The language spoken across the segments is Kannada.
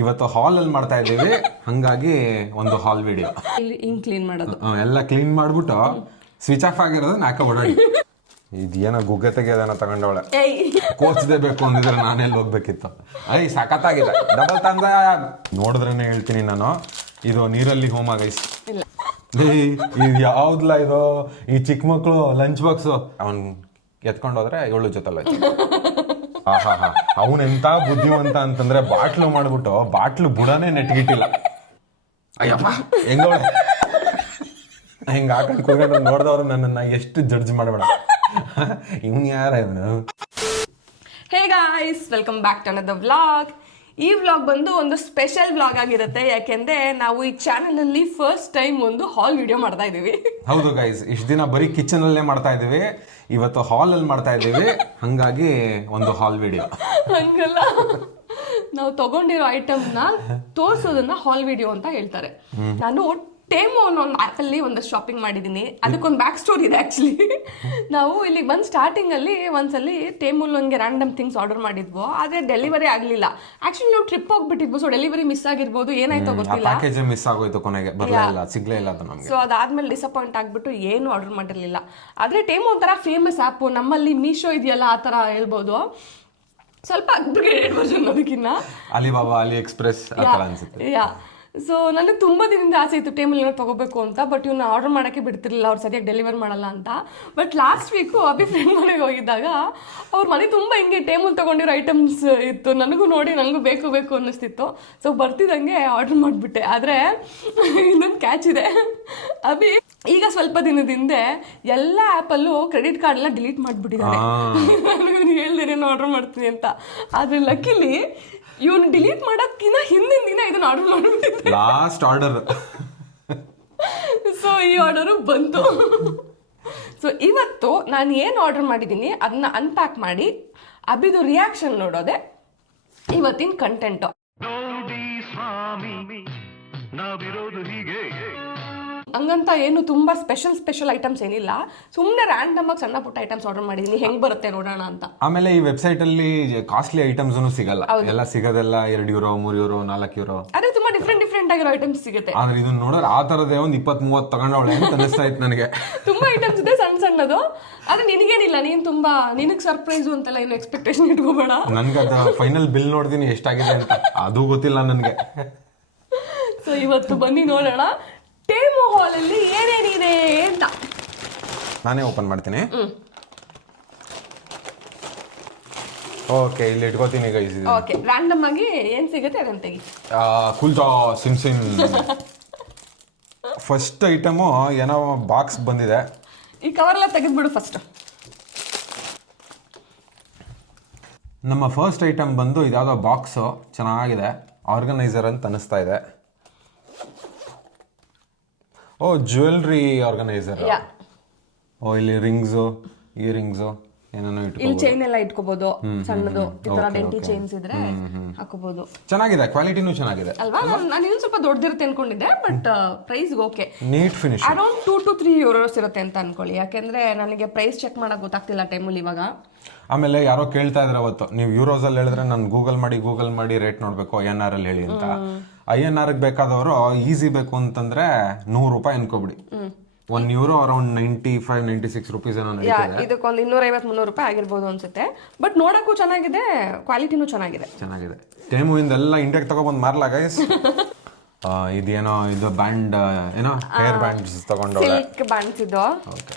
ಇವತ್ತು ಹಾಲ್ ಅಲ್ಲಿ ಮಾಡ್ತಾ ಇದ್ದೀವಿ. ಹಂಗಾಗಿ ಒಂದು ಹಾಲ್ ವಿಡಿಯೋ ಇಲ್ಲಿ ಹಿಂಗ್ ಕ್ಲೀನ್ ಮಾಡೋದು. ಎಲ್ಲ ಕ್ಲೀನ್ ಮಾಡ್ಬಿಟ್ಟು ಸ್ವಿಚ್ ಆಫ್ ಆಗಿರೋದು ನಾಕ ಓಡಾಡಿ ಇದೇನೋ ಗುಗ್ಗೆ ತೆಗೆಯೋದೇನೋ ತಗೊಂಡವಳೆ. ಕೋಚದೇ ಬೇಕು ಅಂದಿದ್ರೆ ನಾನೇ ಹೋಗ್ಬೇಕಿತ್ತು. ಐ ಸಖತ್ತಾಗಿಲ್ಲ ಡಬಲ್ ತಂದ. ನೋಡಿದ್ರೇನೆ ಹೇಳ್ತೀನಿ ನಾನು. ಇದು ನೀರಲ್ಲಿ ಹೋಮ ಗೈಸ್ ಇಲ್ಲ. ಇದು ಯಾವ್ದಲ್ಲ ಇದು? ಈ ಚಿಕ್ಕ ಮಕ್ಕಳು ಲಂಚ್ ಬಾಕ್ಸ್ ಅವನ್ ಎತ್ಕೊಂಡೋದ್ರೆ ಏಳು ಜೊತೆ ಅವನೆಂತ ಬುದ್ಧಿವಂತ ಅಂತಂದ್ರೆ ಬಾಟ್ಲು ಮಾಡ್ಬಿಟ್ಟು ಬಾಟ್ಲು ಬುಡನೇ ನೆಟ್ಗಿಟ್ಟಿಲ್ಲ. ಅಯ್ಯಪ್ಪ. ಹೆಂಗ ಹೆಂಗ ಹಾಕೊಂಡು ಕುತ್ಕೊಂಡು ನೋಡಿದವ್ರು ನನ್ನನ್ನ ಎಷ್ಟು ಜಡ್ಜ್ ಮಾಡಬೇಡ. ಇವನ್ ಯಾರ ಇವನು? Hey guys welcome back to another vlog ಈ ವ್ಲಾಗ್ ಬಂದು ಒಂದು ಸ್ಪೆಷಲ್ ವ್ಲಾಗ್ ಆಗಿರುತ್ತೆ. ಯಾಕೆಂದ್ರೆ ನಾವು ಈ ಚಾನಲ್ ಅಲ್ಲಿ ಫಸ್ಟ್ ಟೈಮ್ ಒಂದು ಹಾಲ್ ವಿಡಿಯೋ ಮಾಡ್ತಾ ಇದೀವಿ ಹೌದು ಗೈಸ್ ಇಷ್ಟು ದಿನ ಬರೀ ಕಿಚನ್ ಅಲ್ಲೇ ಮಾಡ್ತಾ ಇದೀವಿ ಇವತ್ತು ಹಾಲ್ ಅಲ್ಲಿ ಮಾಡ್ತಾ ಇದೀವಿ ಹಂಗಾಗಿ ಒಂದು ಹಾಲ್ ವಿಡಿಯೋ ಹಂಗಲ್ಲ. ನಾವು ತಗೊಂಡಿರೋ ಐಟಮ್ನ ತೋರಿಸೋದನ್ನ ಹಾಲ್ ವಿಡಿಯೋ ಅಂತ ಹೇಳ್ತಾರೆ. ನಾನು ಟೇಮೋ ಅನ್ನೋ ಒಂದು ಆ್ಯಪಲ್ಲಿ ಒಂದಷ್ಟು ಶಾಪಿಂಗ್ ಮಾಡಿದ್ದೀನಿ ಅದಕ್ಕೊಂದು ಬ್ಯಾಕ್ ಸ್ಟೋರಿ ಇದೆ ಆ್ಯಕ್ಚುಲಿ ನಾವು ಇಲ್ಲಿ ಬಂದು ಸ್ಟಾರ್ಟಿಂಗಲ್ಲಿ ಒಂದ್ಸಲಿ ಟೇಮಲ್ಲಿ ಹಂಗೆ ರ್ಯಾಂಡಮ್ ಥಿಂಗ್ಸ್ ಆರ್ಡರ್ ಮಾಡಿದ್ವು ಆದರೆ ಡೆಲಿವರಿ ಆಗಲಿಲ್ಲ. ಆ್ಯಕ್ಚುಲಿ ನಾವು ಟ್ರಿಪ್ ಹೋಗ್ಬಿಟ್ಟಿದ್ವು ಸೊ ಡೆಲಿವರಿ ಮಿಸ್ ಆಗಿರ್ಬೋದು ಏನಾಯ್ತೋ ಗೊತ್ತಿಲ್ಲ. ಪ್ಯಾಕೇಜ್ ಮಿಸ್ ಆಗೋಯ್ತು ಕೊನೆಗೆ ಬರಲಿಲ್ಲ ಸಿಗ್ಲೇ ಇಲ್ಲ ಅದು ನಮಗೆ. ಸೊ ಅದಾದ್ಮೇಲೆ ಡಿಸಪಾಯಿಂಟ್ ಆಗಿಬಿಟ್ಟು ಏನು ಆರ್ಡರ್ ಮಾಡಿರಲಿಲ್ಲ. ಆದರೆ ಟೇಮೋ ಒಂಥರ ಫೇಮಸ್ ಆ್ಯಪು ನಮ್ಮಲ್ಲಿ ಮೀಶೋ ಇದೆಯಲ್ಲ ಆ ಥರ ಹೇಳ್ಬೋದು. ಸ್ವಲ್ಪ ಅಪ್ಗ್ರೇಡೆಡ್ ವರ್ಷನ್ ಅದಕ್ಕಿನ್ನ ಅಲಿಬಾಬಾ ಅಲಿ ಎಕ್ಸ್ಪ್ರೆಸ್ ಆ ಥರ ಅನ್ಸುತ್ತೆ. ಯಾ ಸೊ ನನಗೆ ತುಂಬ ದಿನದಿಂದ ಆಸೆ ಇತ್ತು ಟೇಬಲ್ ಏನೋ ತಗೋಬೇಕು ಅಂತ ಬಟ್ ಇವ್ನ ಆರ್ಡರ್ ಮಾಡೋಕ್ಕೆ ಬಿಡ್ತಿರಲಿಲ್ಲ ಅವ್ರು ಸರಿಯಾಗಿ ಡೆಲಿವರ್ ಮಾಡಲ್ಲ ಅಂತ. But last week Abhi friend ಮನೆಗೆ ಹೋಗಿದ್ದಾಗ ಅವ್ರ ಮನೆ ತುಂಬ ಹಿಂಗೆ ಟೇಬಲ್ ತೊಗೊಂಡಿರೋ ಐಟಮ್ಸ್ ಇತ್ತು. ನನಗೂ ನೋಡಿ ನನಗೂ ಬೇಕು ಬೇಕು ಅನ್ನಿಸ್ತಿತ್ತು. ಸೊ ಬರ್ತಿದ್ದಂಗೆ ಆರ್ಡರ್ ಮಾಡಿಬಿಟ್ಟೆ. ಆದರೆ ಇನ್ನೊಂದು ಕ್ಯಾಚ್ ಇದೆ. ಅಭಿ ಈಗ ಸ್ವಲ್ಪ ದಿನದಿಂದ ಹಿಂದೆ ಎಲ್ಲ ಆ್ಯಪಲ್ಲೂ ಕ್ರೆಡಿಟ್ ಕಾರ್ಡ್ ಎಲ್ಲ ಡಿಲೀಟ್ ಮಾಡಿಬಿಟ್ಟಿದ್ದಾರೆ ನನಗೆ ಹೇಳ್ದೇನೇನು ಆರ್ಡರ್ ಮಾಡ್ತೀನಿ ಅಂತ. ಆದರೆ ಲಕ್ಕಿಲಿ ಇವನು ಡಿಲೀಟ್ ಮಾಡೋಕ್ಕಿಂತ ಹಿಂದಿನ ದಿನ ಇದನ್ನ ಆರ್ಡರ್ ಮಾಡ್ಬಿಟ್ಟಿದ್ದೆ. ಲಾಸ್ಟ್ ಆರ್ಡರ್ ಸೊ ಈ ಆರ್ಡರ್ ಬಂತು. ಸೊ ಇವತ್ತು ನಾನು ಏನು ಆರ್ಡರ್ ಮಾಡಿದ್ದೀನಿ ಅದನ್ನ ಅನ್ಪ್ಯಾಕ್ ಮಾಡಿ ಅಬಿದು ರಿಯಾಕ್ಷನ್ ನೋಡೋದೆ ಇವತ್ತಿನ ಕಂಟೆಂಟು ನೋಡಿ ಸ್ವಾಮಿ ನಾವಿರೋದು ಹೀಗೆ ಹಂಗಂತ ಏನು ತುಂಬ ಸ್ಪೆಷಲ್ ಸ್ಪೆಷಲ್ ಐಟಮ್ಸ್ ಏನಿಲ್ಲ. ಸುಮ್ಮನೆ ರ್ಯಾಂಡಮ್ ಆಗಿ ಸಣ್ಣ ಪುಟ್ಟ ಐಟಮ್ಸ್ ಆರ್ಡರ್ ಮಾಡಿದೀನಿ. ಹೆಂಗೆ ಬರುತ್ತೆ ನೋಡೋಣ ಅಂತ. ಆಮೇಲೆ ಈ ವೆಬ್ಸೈಟ್ ಅಲ್ಲಿ ಕಾಸ್ಟ್ಲಿ ಐಟಮ್ಸ್ ಸಿಗಲ್ಲ. ಎಲ್ಲ ಸಿಗೋದೆಲ್ಲ ಎರಡು ಯೂರೋ ಮೂರು ಯೂರೋ ನಾಲ್ಕು ಯೂರೋ ಅದೇ ತುಂಬಾ ಡಿಫ್ರೆಂಟ್ ಡಿಫ್ರೆಂಟ್ ಆಗಿರೋ ಐಟಮ್ಸ್ ಸಿಗುತ್ತೆ. ಆದ್ರೆ ಇದನ್ನ ನೋಡೋರು ಆ ತರದೇ ಒಂದ್ ಇಪ್ಪತ್ ಮೂವತ್ ತಗೊಂಡವಳೆ ಅಂತ ಅನಿಸ್ತಾ ಇತ್ತು ನನಗೆ. ತುಂಬಾ ಐಟಮ್ಸ್ ಇದೆ ಸಣ್ಣ ಸಣ್ಣದು. ಆದ್ರೆ ನಿನಗೇನಿಲ್ಲ ನೀನ್ ತುಂಬಾ ನಿನಗ್ ಸರ್ಪ್ರೈಸ್ ಅಂತೆಲ್ಲ ಏನು ಎಕ್ಸ್ಪೆಕ್ಟೇಷನ್ ಇಟ್ಕೋಬೇಡ. ನನ್ಗೆ ಅದ ಫೈನಲ್ ಬಿಲ್ ನೋಡ್ತೀನಿ ಎಷ್ಟಾಗಿದೆ ಅಂತ. ಅದು ಗೊತ್ತಿಲ್ಲ ನನಗೆ. ಸೊ ಇವತ್ತು ಬನ್ನಿ ನೋಡೋಣ. ಟೇಮೋ ಹಾಲ್ ಅಲ್ಲಿ ಏನೇನಿದೆ ಅಂತ. ನಾನೇ ಓಪನ್ ಮಾಡ್ತೀನಿ. ಓಕೆ ಇಲ್ಲಿ ಇಟ್ಕೋತೀನಿ ಗೈಸ್ ಓಕೆ ರ್ಯಾಂಡಮ್ ಆಗಿ ಏನು ಸಿಗುತ್ತೆ ಅದನ್ನ ತೆಗಿ. ಕುಲ್ಚಾ ಸಿಮ್ ಸಿಮ್ ಫಸ್ಟ್ ಐಟಮು ಏನೋ ಬಾಕ್ಸ್ ಬಂದಿದೆ. ಈ ಕವರ್ ಎಲ್ಲ ತೆಗೆದ್ಬಿಡು ಫಸ್ಟ್ ನಮ್ಮ ಫಸ್ಟ್ ಐಟಮ್ ಬಂದು ಇದ್ಯಾವುದೋ ಬಾಕ್ಸು ಚೆನ್ನಾಗಿದೆ. ಆರ್ಗನೈಸರ್ ಅಂತ ಅನಿಸ್ತಾ ಇದೆ. ಓ ಜ್ಯುವೆಲ್ರಿ ಆರ್ಗನೈಸರ್ ಯಾ ಓ ಇಲ್ಲಿ ರಿಂಗ್ಸು ಇಯರಿಂಗ್ಸು ಏನೇನೋ ಇಲ್ಲಿ ಇಟ್ಕೋಬೋದು. ಚೈನ್ ಎಲ್ಲ ಇಟ್ಕೋಬಹುದು ಸಣ್ಣದು ಈ ತರ ಡೆಂಟಿ ಚೈನ್ಸ್ ಇದ್ರೆ ಹಾಕೋಬಹುದು ಚೆನ್ನಾಗಿದೆ ಕ್ವಾಲಿಟಿನೂ ಚೆನ್ನಾಗಿದೆ. ಅಲ್ವಾ? ನಾನು ನಾನು ಇನ್ನೊಂದು ಸ್ವಲ್ಪ ದೊಡ್ಡದಿರುತ್ತೆ ಅನ್ಕೊಂಡಿದ್ದೆ but price okay neat finish around two to three euros ಇರುತ್ತೆ ಅಂತ ಅನ್ಕೊಳ್ಳಿ. ಯಾಕೆಂದ್ರೆ ನನಗೆ ಪ್ರೈಸ್ ಚೆಕ್ ಮಾಡಕ್ ಗೊತ್ತಾಗ್ತಿಲ್ಲ ಟೈಮಲ್ಲಿ ಇವಾಗ. ಆಮೇಲೆ ಯಾರೋ ಕೇಳ್ತಾ ಇದ್ರೆ ಅವತ್ತು ನೀವು ಯೂರೋಸ್ ಅಲ್ಲಿ ಹೇಳಿದ್ರೆ ನಾನು ಗೂಗಲ್ ಮಾಡಿ ಗೂಗಲ್ ಮಾಡಿ ರೇಟ್ ನೋಡ್ಬೇಕು ಎನ್ ಆರ್ ಅಲ್ಲಿ ಹೇಳಿ ಅಂತ. ಐ ಎನ್ ಆರ್ ಬೇಕಾದವರು ಈಸಿ ಬೇಕು ಅಂತಂದ್ರೆ ನೂರು ರೂಪಾಯಿ ಅನ್ಕೋಬಿಡಿ. One euro around ninety five ninety six rupees ಏನೋ ಯಾ ನಡೀತಿದೆ. ಇದಕ್ಕೊಂದು ಇನ್ನೂರೈವತ್ತು ಮುನ್ನೂರು ರೂಪಾಯಿ ಆಗಿರ್ಬೋದು ಅನ್ಸುತ್ತೆ. ಬಟ್ ನೋಡಕ್ಕೂ ಚೆನ್ನಾಗಿದೆ ಕ್ವಾಲಿಟಿನೂ ಚೆನ್ನಾಗಿದೆ. ಚೆನ್ನಾಗಿದೆ. ಟೇಮು ಇಂದೆಲ್ಲ ಇಂಡಿಯಾಗೆ ತಗೊಬಂದು ಮಾರ್ಲಾ ಗೈಸ್ ಇದೇನೋ ಇದು ಬ್ಯಾಂಡ್ ಏನೋ ಹೇರ್ ಬ್ಯಾಂಡ್ಸ್ ತಗೊಂಡು ಸಿಲ್ಕ್ ಬ್ಯಾಂಡ್ಸ್ ಇದು. ಓಕೆ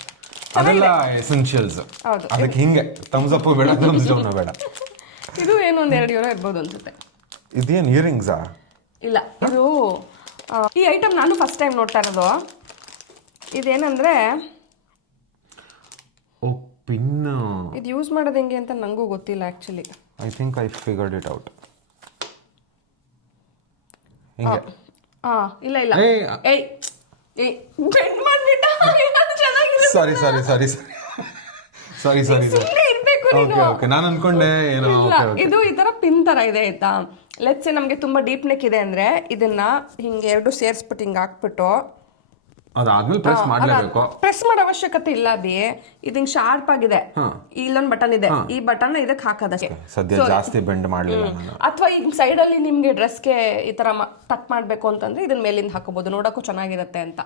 ಅದೆಲ್ಲ ಎಸೆನ್ಷಿಯಲ್ಸ್ ಹೌದು. ಅದಕ್ಕೆ ಹಿಂಗೆ. ಥಮ್ಸ್ ಅಪ್ ಬೇಡ ಥಮ್ಸ್ ಡೌನ್ ಬೇಡ. ಇದು ಏನು ಒಂದ್ ಎರಡು ಯೂರೋ ಇರ್ಬೋದು ಅನ್ಸುತ್ತೆ. ಇದೇನು ಇಯರಿಂಗ್ಸಾ ಇಲ್ಲ. ಇದು ಈ ಐಟಮ್ ನಾನು ಫಸ್ಟ್ ಟೈಮ್ ನೋಡ್ತಾ ಇರೋದು. ಇದೇನಂದ್ರೆ ಓ ಪಿನ್ ಇದು ಯೂಸ್ ಮಾಡೋದು ಹೆಂಗೆ ಅಂತ ನನಗೂ ಗೊತ್ತಿಲ್ಲ actually I think I figured it out ಹಿಂಗೆ. ಹಾ ಇಲ್ಲ ಇಲ್ಲ. ಏಯ್, ಏಯ್ ಬೆಂಡ್ ಮಾಡಿಬಿಟ್ಟ. ಇದು ಚೆನ್ನಾಗಿದೆ ಸಾರಿ ಸಾರಿ. ಸಾರಿ ಸಾರಿ ಸಾರಿ. ಸರ್ ನೀನು ಓಕೆ ನಾನು ಅನ್ಕೊಂಡೆ ಏನೋ ಇಲ್ಲ ಇದು ಈ ತರ ಪಿನ್ ತರ ಇದೆ ಆಯ್ತಾ? ಲೆಟ್ಸ್ ನಮಗೆ ತುಂಬಾ ಡೀಪ್ ನೆಕ್ ಇದೆ ಅಂದ್ರೆ ಇದನ್ನ ಹಿಂಗೆ ಎರಡು ಸೇರಿಸ್ಬಿಟ್ಟು ಹಿಂಗ್ ಹಾಕ್ಬಿಟ್ಟು ಅದಾದ್ಮೇಲೆ ಪ್ರೆಸ್ ಮಾಡಲೇಬೇಕು. ಪ್ರೆಸ್ ಮಾಡೋ ಅವಶ್ಯಕತೆ ಇಲ್ಲ ಬಿ ಇದು ಹಿಂಗ್ ಶಾರ್ಪ್ ಆಗಿದೆ ಇಲ್ಲೊಂದು ಬಟನ್ ಇದೆ. ಈ ಬಟನ್ ಇದಕ್ಕೆ ಹಾಕೋದಕ್ಕೆ ಸದ್ಯ ಜಾಸ್ತಿ ಬೆಂಡ್ ಮಾಡಲಿಲ್ಲ ಅಥವಾ ಈಗ ಸೈಡ್ ಅಲ್ಲಿ ನಿಮ್ಗೆ ಡ್ರೆಸ್ಗೆ ಈ ತರ ಟಕ್ ಮಾಡ್ಬೇಕು ಅಂತಂದ್ರೆ ಇದನ್ನ ಮೇಲಿಂದ ಹಾಕೋಬಹುದು ನೋಡಕ್ಕೂ ಚೆನ್ನಾಗಿರುತ್ತೆ ಅಂತ.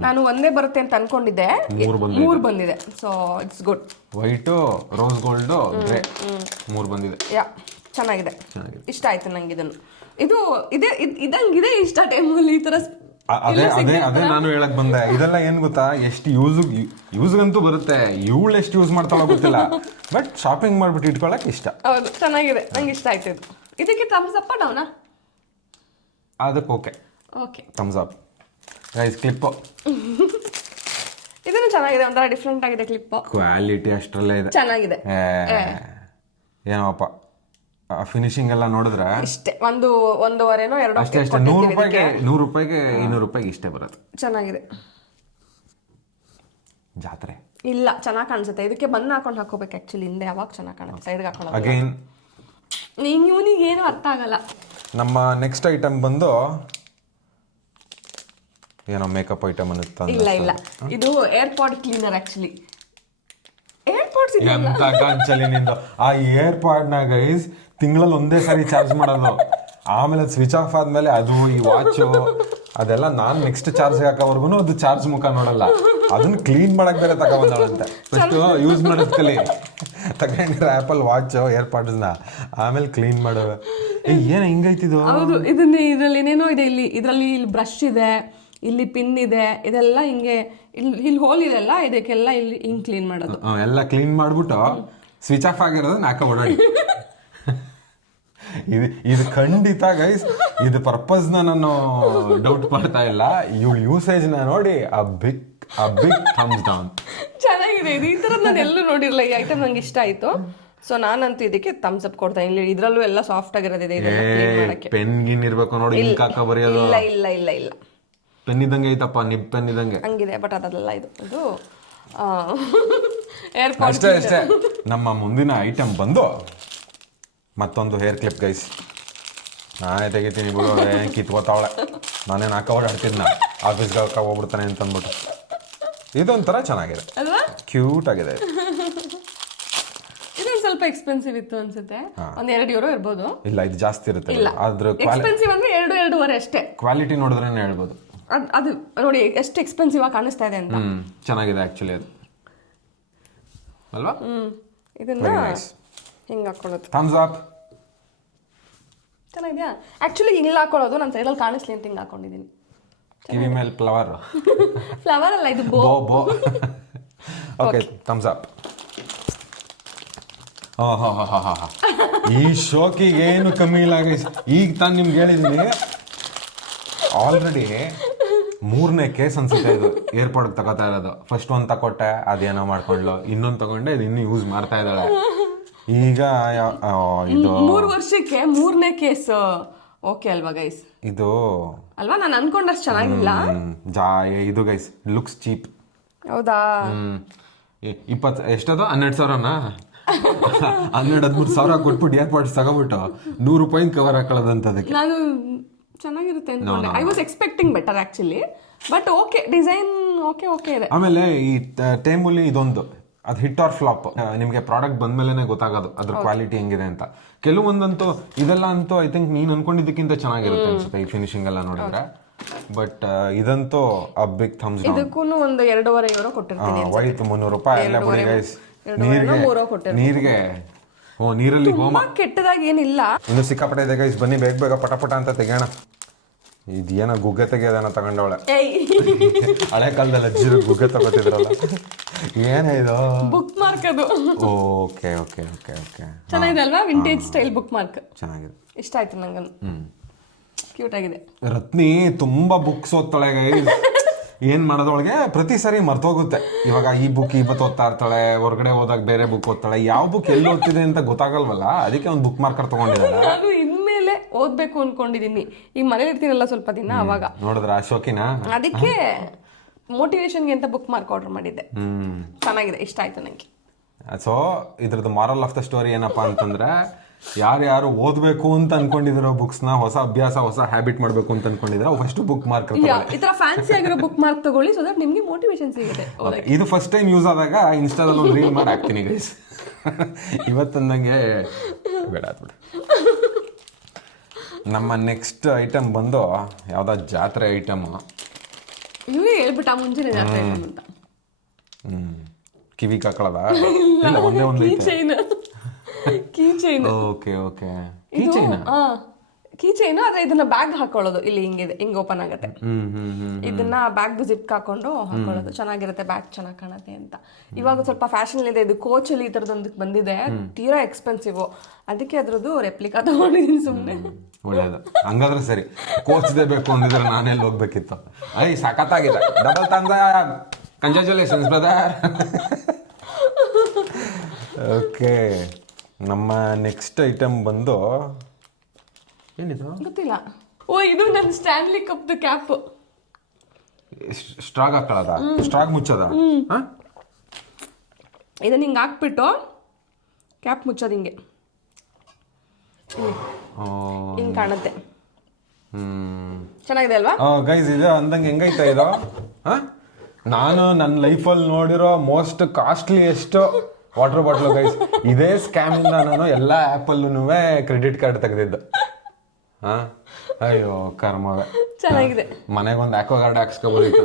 ನಾನು ಒಂದೇ ಬರುತ್ತೆ ಅಂತ ಅನ್ಕೊಂಡಿದ್ದೆ. ಮೂರ್ ಬಂದಿದೆ. So it's good white rose gold grey ಮೂರ್ ಬಂದಿದೆ. ಯಾ ಚೆನ್ನಾಗಿದೆ. ಇಷ್ಟ ಆಯ್ತು ನಂಗೆ ಇದನ್ನು. ಇದು ಇದೇ ಇದ್- ಇದಂಗಿದೆ ಇಷ್ಟ ಟೈಮಲ್ಲಿ ಈ ತರ ಅದೇ ಅದೇ ಅದೇ ನಾನು ಹೇಳಕ್ ಬಂದೆ. ಇದೆಲ್ಲ ಏನ್ ಗೊತ್ತಾ? ಎಷ್ಟು ಯೂಸ್ ಯೂಸ್ಗಂತೂ ಬರುತ್ತೆ. ಇವಳು ಎಷ್ಟು ಯೂಸ್ ಮಾಡ್ತಾಳೋ ಗೊತ್ತಿಲ್ಲ. ಬಟ್ ಶಾಪಿಂಗ್ ಮಾಡ್ಬಿಟ್ಟು ಇಟ್ಕೊಳಕ್ ಇಷ್ಟ. ಹೌದು ಚೆನ್ನಾಗಿದೆ. ನಂಗೆ ಇಷ್ಟ ಆಯ್ತು ಇದು. ಇದಕ್ಕೆ ಥಮ್ಸ್ ಅಪ್ ಡೌನಾ ಅದಕ್ಕೆ okay. Okay. Thumbs up guys clip ಇದನ್ನು ಚೆನ್ನಾಗಿದೆ ಒಂಥರ ಡಿಫ್ರೆಂಟ್ ಆಗಿದೆ ಕ್ಲಿಪ್ ಕ್ವಾಲಿಟಿ ಅಷ್ಟರಲ್ಲೇ ಇದೆ. ಚೆನ್ನಾಗಿದೆ. ಏನೋಪ್ಪ ಫಿನಿಶಿಂಗ್ ಎಲ್ಲ ನೋಡಿದ್ರೆ ಇಷ್ಟೇ ಒಂದು ಒಂದೂವರೆನೋ ಎರಡು ಅಷ್ಟೇ ಅಷ್ಟೇ ನೂರು ರೂಪಾಯಿಗೆ ನೂರು ರೂಪಾಯಿಗೆ ಇನ್ನೂರು ರೂಪಾಯಿಗೆ ಇಷ್ಟೇ ಬರುತ್ತೆ. ಚೆನ್ನಾಗಿದೆ. ಜಾತ್ರೆ. ಇಲ್ಲ ಚೆನ್ನಾಗಿ ಕಾಣಿಸುತ್ತೆ. ಇದಕ್ಕೆ ಬನ್ ಹಾಕೊಂಡು ಹಾಕೋಬೇಕು ಆ್ಯಕ್ಚುಲಿ ಹಿಂದೆ ಯಾವಾಗ ಚೆನ್ನಾಗಿ ಕಾಣುತ್ತೆ. ಸೈಡ್ಗೆ ಹಾಕೊಳ್ಳೋದು ಅಗೇನ್ ನೀನು ಇವನಿಗೆ ಏನು ಅರ್ಥ ಆಗಲ್ಲ. ನಮ್ಮ ನೆಕ್ಸ್ಟ್ ಐಟಮ್ ಬಂದು ಏನೋ ಮೇಕಪ್ ಐಟಮ್ ಅನ್ನಿಸ್ತಾ ಇಲ್ಲ ಇಲ್ಲ. ಇದು ಏರ್ಪಾಡ್ ಕ್ಲೀನರ್ ಆ್ಯಕ್ಚುಲಿ ಏರ್ಪಾಡ್ಸ್ ಇದೆ ಎಂತ ಕಾಂಚಲಿ ನಿಂದು ಆ ಏರ್ಪಾಡ್ನಾಗ ಗೈಸ್ ತಿಂಗಳಲ್ಲಿ ಒಂದೇ ಸಾರಿ ಚಾರ್ಜ್ ಮಾಡೋದು. ಆಮೇಲೆ ಸ್ವಿಚ್ ಆಫ್ ಆದ್ಮೇಲೆ ಅದು ಈ ವಾಚು ಅದೆಲ್ಲ ನಾನು ನೆಕ್ಸ್ಟ್ ಚಾರ್ಜ್ ಹಾಕೋವರೆಗೂ ಅದು ಚಾರ್ಜ್ ಮುಖ ನೋಡಲ್ಲ. ಅದನ್ನ ಕ್ಲೀನ್ ಮಾಡಕ್ ಬೇರೆ ತಗೊಂಬಂದಳಂತೆ ಫಸ್ಟ್ ಯೂಸ್ ಮಾಡೋದ್ ಕಲಿ. ತಗೊಂಡಿರೋ ಆಪಲ್ ವಾಚ್ನ ಆಮೇಲೆ ಕ್ಲೀನ್ ಮಾಡೋ ಏ ಏನ್ ಹಿಂಗೈತಿದು? ಹೌದು ಇದನ್ನ ಇದ್ರಲ್ಲಿ ಏನೇನೋ ಇದೆ ಇಲ್ಲಿ. ಇದರಲ್ಲಿ ಇಲ್ಲಿ ಬ್ರಷ್ ಇದೆ ಇಲ್ಲಿ ಪಿನ್ ಇದೆ ಇದೆಲ್ಲ ಹಿಂಗೆ ಇಲ್ಲಿ ಇಲ್ಲಿ ಹೋಲ್ ಇದೆಲ್ಲ ಇದಕ್ಕೆಲ್ಲ ಇಲ್ಲಿ ಹಿಂಗ್ ಕ್ಲೀನ್ ಮಾಡೋದು. ಎಲ್ಲ ಕ್ಲೀನ್ ಮಾಡ್ಬಿಟ್ಟು ಸ್ವಿಚ್ ಆಫ್ ಆಗಿರೋದನ್ನ ಹಾಕೋ ಓಡಾಡಿ ಇದು ಇದು ಖಂಡಿತ ಗೈಸ್ ಇದು ಪರ್ಪಸ್ನ ನಾನು ಡೌಟ್ ಮಾಡ್ತಾ ಇಲ್ಲ. ಇವಳು ಯೂಸೇಜ್ನ ನೋಡಿ ಆ ಬಿಗ್ ಆ ಬಿಗ್ ಥಮ್ಸ್ ಡೌನ್ ಚೆನ್ನಾಗಿದೆ. ಇದು ಈ ಥರ ನಾನು ಎಲ್ಲೂ ನೋಡಿರಲ್ಲ ಈ ಐಟಮ್ ನಂಗೆ ಇಷ್ಟ ಆಯ್ತು. ಸೊ ನಾನಂತೂ ಇದಕ್ಕೆ ಥಮ್ಸ್ ಅಪ್ ಕೊಡ್ತಾ ಇಲ್ಲ ಇದರಲ್ಲೂ ಎಲ್ಲ ಸಾಫ್ಟ್ ಆಗಿರೋದಿದೆ. ಪೆನ್ ಗಿನ್ ಇರ್ಬೇಕು ನೋಡಿ ಇಂಕ್ ಹಾಕ ಬರೆಯೋದು. ಇಲ್ಲ ಇಲ್ಲ ಇಲ್ಲ ಇಲ್ಲ. ಪೆನ್ ಇದ್ದಂಗೆ ಐತಪ್ಪ ನಿಬ್ ಪೆನ್ ಇದ್ದಂಗೆ. ಹಂಗಿದೆ ಬಟ್ ಅದಲ್ಲ ಇದು ಅದು ಅಷ್ಟೇ ಅಷ್ಟೇ. ನಮ್ಮ ಮುಂದಿನ ಐಟಮ್ ಬಂದು ಮತ್ತೊಂದು ಹೇರ್ ಕ್ಲಿಪ್ ಗೈಸ್ ನಾನೇ ತೆಗಿತೀನಿ ಬಿಡು ನಾನೇ ಕಿತ್ಕೋತಾವಳೆ ನಾನೇನು ಹಾಕೋವಾಗ ಆಡ್ತೀನಿ ನಾ ಆಫೀಸ್ಗೆ ಹಾಕ ಹೋಗ್ಬಿಡ್ತಾನೆ ಅಂತ ಅಂದ್ಬಿಟ್ಟು. ಇದೊಂಥರ ಚೆನ್ನಾಗಿದೆ. ಕ್ಯೂಟ್ ಆಗಿದೆ. ಇದು. ಇದೊಂದು ಸ್ವಲ್ಪ ಎಕ್ಸ್ಪೆನ್ಸಿವ್ ಇತ್ತು ಅನ್ಸುತ್ತೆ. ಒಂದ್ ಎರಡು ಯೂರೋ ಇರ್ಬೋದು. ಇಲ್ಲ ಇದು ಜಾಸ್ತಿ ಇರುತ್ತೆ ಅದ್ರ ಎಕ್ಸ್ಪೆನ್ಸಿವ್ ಅಂದ್ರೆ ಎರಡು ಎರಡೂವರೆ ಅಷ್ಟೇ. ಕ್ವಾಲಿಟಿ ನೋಡಿದ್ರೆ ಹೇಳ್ಬೋದು. ಅದ್ ನೋಡಿ ಎಷ್ಟು ಎಕ್ಸ್ಪೆನ್ಸಿವ್ ಆಗಿ ಕಾಣಿಸ್ತಾ ಇದೆ ಅಂತ. ಚೆನ್ನಾಗಿದೆ ಆಕ್ಚುಲಿ ಅದು. ಅಲ್ವಾ? ಇದನ್ನ. ಹಿಂಗ್ ಹಾಕೊಳ್ಳೋದು? ಥಮ್ಸ್ ಅಪ್ ಚೆನ್ನಾಗಿದೆಯಾ? ಆ್ಯಕ್ಚುಲಿ ಹಿಂಗೆ ಹಾಕೊಳ್ಳೋದು ನಾನು ಸೈಡಲ್ಲಿ ಕಾಣಿಸ್ಲಿ ಅಂತ ಹಿಂಗೆ ಹಾಕೊಂಡಿದ್ದೀನಿ ಕಿವಿ ಮೇಲೆ ಫ್ಲವರ್ ಫ್ಲವರ್ ಅಲ್ಲ ಇದು ಬೋ. ಬೋ ಓಕೆ ಥಮ್ಸ್ ಅಪ್ ಈ ಶೋಕಿಗೆ ಏನು ಕಮ್ಮಿ ಇಲ್ಲ. ಈಗ ತಾನು ನಿಮ್ಗೆ ಹೇಳಿದ್ದೀನಿ ಆಲ್ರೆಡಿ ಮೂರನೇ ಕೇಸ್ ಅನ್ಸುತ್ತೆ ಇದು. ಏರ್ಪೋರ್ಟ್ ತಗೋತಾ ಇರೋದು. ಫಸ್ಟ್ ಒಂದು ತಕೊಟ್ಟೆ ಅದೇನೋ ಮಾಡ್ಕೊಂಡ್ಲು. ಇನ್ನೊಂದು ತಗೊಂಡೆ ಇದು ಇನ್ನೂ ಯೂಸ್ ಮಾಡ್ತಾ ಇದ್ದಾಳೆ. ಈಗ ಯಾ- ಆ, ಇದು ಮೂರು ವರ್ಷಕ್ಕೆ ಮೂರನೇ ಕೇಸ್. ಓಕೆ ಅಲ್ವಾ ಗೈಸ್ ಇದು ಅಲ್ವಾ? ನಾನು ಅನ್ಕೊಂಡಷ್ಟು ಚೆನ್ನಾಗಿಲ್ಲ. ಹ್ಮ್, ಜಾ ಇದು ಗೈಸ್ ಲುಕ್ಸ್ ಚೀಪ್ ಹೌದಾ? ಇಪ್ಪತ್ತು ಎಷ್ಟದು? ಹನ್ನೆರಡು ಸಾವಿರನ? ಹನ್ನೆರಡು ಹದಿಮೂರು ಸಾವಿರ ಕೊಟ್ಬಿಟ್ಟು ಏರ್ಪಾಡ್ಸ್ ತಗೋಬಿಟ್ಟು? ನೂರು ರೂಪಾಯಿ ಕವರ್ ಹಾಕೊಳ್ಳೋದಂತ ಅದಕ್ಕೆ. ನಾನು ಚೆನ್ನಾಗಿರುತ್ತೆ ಅನ್ಕೊಂಡೆ. I was expecting better actually but okay design okay okay ಇದೆ. ಆಮೇಲೆ ಈ ಟೈಮಲ್ಲಿ ಇದೊಂದು. ಅದು ಹಿಟ್ ಆರ್ ಫ್ಲಾಪ್ ನಿಮಗೆ ಪ್ರಾಡಕ್ಟ್ ಬಂದ್ಮೇಲೆ ಗೊತ್ತಾಗೋದು ಅದ್ರ ಕ್ವಾಲಿಟಿ ಹೆಂಗಿದೆ ಅಂತ. ಕೆಲವೊಂದಂತೂ ಇದೆಲ್ಲ ಅಂತೂ ಐ ಥಿಂಕ್ ನೀನು ಅನ್ಕೊಂಡಿದ್ದಕ್ಕಿಂತ ಚೆನ್ನಾಗಿರುತ್ತೆ ಅನ್ಸುತ್ತೆ ಈ ಫಿನಿಶಿಂಗ್ ಎಲ್ಲ ನೋಡಿದ್ರೆ. ಬಟ್ ಇದಂತೂ ಬಿಗ್ ಥಮ್ಸ್ ಇದಕ್ಕೂ ಒಂದು ಎರಡೂವರೆ ಯೂರೋ ಕೊಟ್ಟಿರ್ತೀನಿ ವೈಟ್ ಮುನ್ನೂರು ರೂಪಾಯಿ. ಎಲ್ಲ ಬಿಡಿ ಗೈಸ್ ನೀರಿಗೆ. ನೀರಿಗೆ ಓ ನೀರಲ್ಲಿ ಹೋಮ. ಕೆಟ್ಟದಾಗ ಏನಿಲ್ಲ ಇನ್ನು ಸಿಕ್ಕಾಪಟ್ಟೆ ಇದೆ ಗೈಸ್ ಬನ್ನಿ ಬೇಗ ಬೇಗ ಪಟ ಪಟ ಅಂತ ತೆಗೋಣ ಇದೇನೋ ಗುಗ್ಗೆ ತೆಗಿಯೋದನ್ನ ತಗೊಂಡವಳೆ. ಹಳೆ ಕಾಲದಲ್ಲಿ ಅಜ್ಜಿರು ಗುಗ್ಗೆ ತಗೋತಿದ್ರಲ್ಲ. ಏನೇ ಇದು? ಬುಕ್ ಮಾರ್ಕ್ ಅದು. ಓಕೆ ಓಕೆ ಓಕೆ ಓಕೆ ಚೆನ್ನಾಗಿದೆ ಅಲ್ವಾ? ವಿಂಟೇಜ್ ಸ್ಟೈಲ್ ಬುಕ್ ಮಾರ್ಕ್ ಚೆನ್ನಾಗಿದೆ. ಇಷ್ಟ ಆಯ್ತು ನಂಗೆ ಕ್ಯೂಟ್ ಆಗಿದೆ. ರತ್ನಿ ತುಂಬಾ ಬುಕ್ಸ್ ಓದ್ತಾಳೆ ಗೈಸ್ ಏನ್ ಮಾಡೋದೊಳಗೆ ಪ್ರತಿ ಸರಿ ಮರ್ತೋಗುತ್ತೆ. ಇವಾಗ ಈ ಬುಕ್ ಇವತ್ತು ಓದ್ತಾ ಇರ್ತಾಳೆ ಹೊರಗಡೆ ಹೋದಾಗ ಬೇರೆ ಬುಕ್ ಓದ್ತಾಳೆ. ಯಾವ ಬುಕ್ ಎಲ್ಲಿ ಓದ್ತಿದೆ ಅಂತ ಗೊತ್ತಾಗಲ್ವಲ್ಲ? ಅದಕ್ಕೆ ಒಂದು ಬುಕ್ ಮಾರ್ಕರ್ ತಗೊಂಡಿದ್ದಾಳೆ. ಓದ್ಬೇಕು ಅನ್ಕೊಂಡಿದೀನಿ. ಈಗ ಮನೇಲಿ ಇರ್ತೀನಲ್ಲ ಸ್ವಲ್ಪ ದಿನ ಅವಾಗ. ನೋಡಿದ್ರ ಅಶೋಕಿನ? ಅದಕ್ಕೆ ಮೋಟಿವೇಶನ್ಗೆ ಅಂತ ಬುಕ್ ಮಾರ್ಕ್ ಆರ್ಡರ್ ಮಾಡಿದ್ದೆ. ಚೆನ್ನಾಗಿದೆ ಇಷ್ಟ ಆಯ್ತು ನಂಗೆ. ಸೊ ಇದ್ರದ್ದು ಮಾರಲ್ ಆಫ್ ದ ಸ್ಟೋರಿ ಏನಪ್ಪಾ ಅಂತಂದ್ರೆ ಯಾರ್ಯಾರು ಓದಬೇಕು ಅಂತ ಅನ್ಕೊಂಡಿದಿರೋ ಬುಕ್ಸ್ನ ಹೊಸ ಅಭ್ಯಾಸ ಹೊಸ ಹ್ಯಾಬಿಟ್ ಮಾಡಬೇಕು ಅಂತ ಅನ್ಕೊಂಡಿದ್ರೆ ಫಸ್ಟ್ ಬುಕ್ ಮಾರ್ಕ್ ಈ ತರ ಫ್ಯಾನ್ಸಿ ಆಗಿರೋ ಬುಕ್ ಮಾರ್ಕ್ ತಗೊಳ್ಳಿ ಸೊ ದಟ್ ನಿಮ್ಗೆ ಮೋಟಿವೇಶನ್ ಸಿಗುತ್ತೆ ಇದು ಫಸ್ಟ್ ಟೈಮ್ ಯೂಸ್ ಆದಾಗ ಇನ್ಸ್ಟಾದಲ್ಲಿ ಒಂದು ರೀಲ್ ಮಾಡಿ ಹಾಕ್ತೀನಿ ಗೈಸ್ ಇವತ್ತಂದಂಗೆ ಬೇಡ ಬಿಡು. ನಮ್ಮ ನೆಕ್ಸ್ಟ್ ಐಟಮ್ ಬಂದು ಯಾವ್ದ ಜಾತ್ರೆ ಐಟಮ್ ಇವೇ ಹೇಳ್ಬಿಟ್ಟ ಮುಂಚೆನೆ ಜಾತ್ರೆ ಐಟಮ್ ಅಂತ. ಹ್ಮ್. ಕಿವಿಗೆ ಹಾಕೊಳ್ಳೋದ ಇಲ್ಲ ಒಂದೇ ಒಂದು ಕೀ ಐತೆ ಚೈನ್ ಓಕೆ ಓಕೆ. ಕೀ ಚೈನ ಕೀ ಚೈನ್ ಆದ್ರೆ ಇದನ್ನ ಬ್ಯಾಗ್ ಹಾಕೊಳ್ಳೋದು. ಇಲ್ಲಿ ಹಿಂಗಿದೆ ಹಿಂಗ್ ಓಪನ್ ಆಗುತ್ತೆ. ಇದನ್ನ ಬ್ಯಾಗ್ ಜಿಪ್ ಹಾಕೊಂಡು ಹಾಕೊಳ್ಳೋದು. ಚೆನ್ನಾಗಿರುತ್ತೆ ಬ್ಯಾಗ್ ಚೆನ್ನಾಗಿ ಕಾಣುತ್ತೆ ಅಂತ. ಇವಾಗ ಸ್ವಲ್ಪ ಫ್ಯಾಷನ್ ಇದೆ. ಇದು ಕೋಚ್ ಅಲ್ಲಿ ಈ ತರದೊಂದು ಬಂದಿದೆ. ತೀರಾ ಎಕ್ಸ್ಪೆನ್ಸಿವ್ ಅದಕ್ಕೆ ಅದ್ರದ್ದು ರೆಪ್ಲಿಕಾ ತಗೊಂಡಿದ್ದೀನಿ ಸುಮ್ಮನೆ ಒಳ್ಳೇದು. ಹಂಗಾದ್ರೆ ಸರಿ. ಕೋಚ್ದೇ ಬೇಕು ಅಂದಿದ್ರೆ ನಾನೆಲ್ಲಿ ಹೋಗ್ಬೇಕಿತ್ತು? ಐ ಸಖತ್ತಾಗಿದೆ. ಡಬಲ್ ತಂದ. ಕಂಗ್ರ್ಯಾಚುಲೇಷನ್ಸ್ ಬ್ರದರ್ ಓಕೆ ನಮ್ಮ ನೆಕ್ಸ್ಟ್ ಐಟಮ್ ಬಂದು ಏನಿದು? ಗೊತ್ತಿಲ್ಲ. ಓ ಇದು ನನ್ನ ಸ್ಟ್ಯಾನ್ಲಿ ಕಪ್ ಕ್ಯಾಪ್ ಸ್ಟ್ರಾಗ್ ಹಾಕೊಳ್ಳೋದ? ಸ್ಟ್ರಾಗ್ ಮುಚ್ಚೋದ? ಇದನ್ನ ಹಿಂಗೆ ಹಾಕ್ಬಿಟ್ಟು ಕ್ಯಾಪ್ ಮುಚ್ಚೋದು ಹಿಂಗೆ. ಹಿಂಗೆ ಕಾಣುತ್ತೆ. ಚೆನ್ನಾಗಿದೆ ಅಲ್ವಾ? ಗೈಸ್ ಇದು ಅಂದಂಗೆ ಹೆಂಗೈತೆ ಇದು? ನಾನು ನನ್ನ ಲೈಫಲ್ಲಿ ನೋಡಿರೋ most costliest water bottle guys ಇದೇ ಸ್ಕ್ಯಾಮಿಂದ ನಾನು ಎಲ್ಲ ಆ್ಯಪಲ್ಲೂ ಕ್ರೆಡಿಟ್ ಕಾರ್ಡ್ ತೆಗೆದಿದ್ದು. ಹಾ? ಅಯ್ಯೋ ಕರ್ಮ ಚೆನ್ನಾಗಿದೆ. ಮನೆಗೆ ಒಂದು ಆಕ್ವಾ ಗಾರ್ಡ್ ಹಾಕ್ಸ್ಕೊಬೋದಿತ್ತು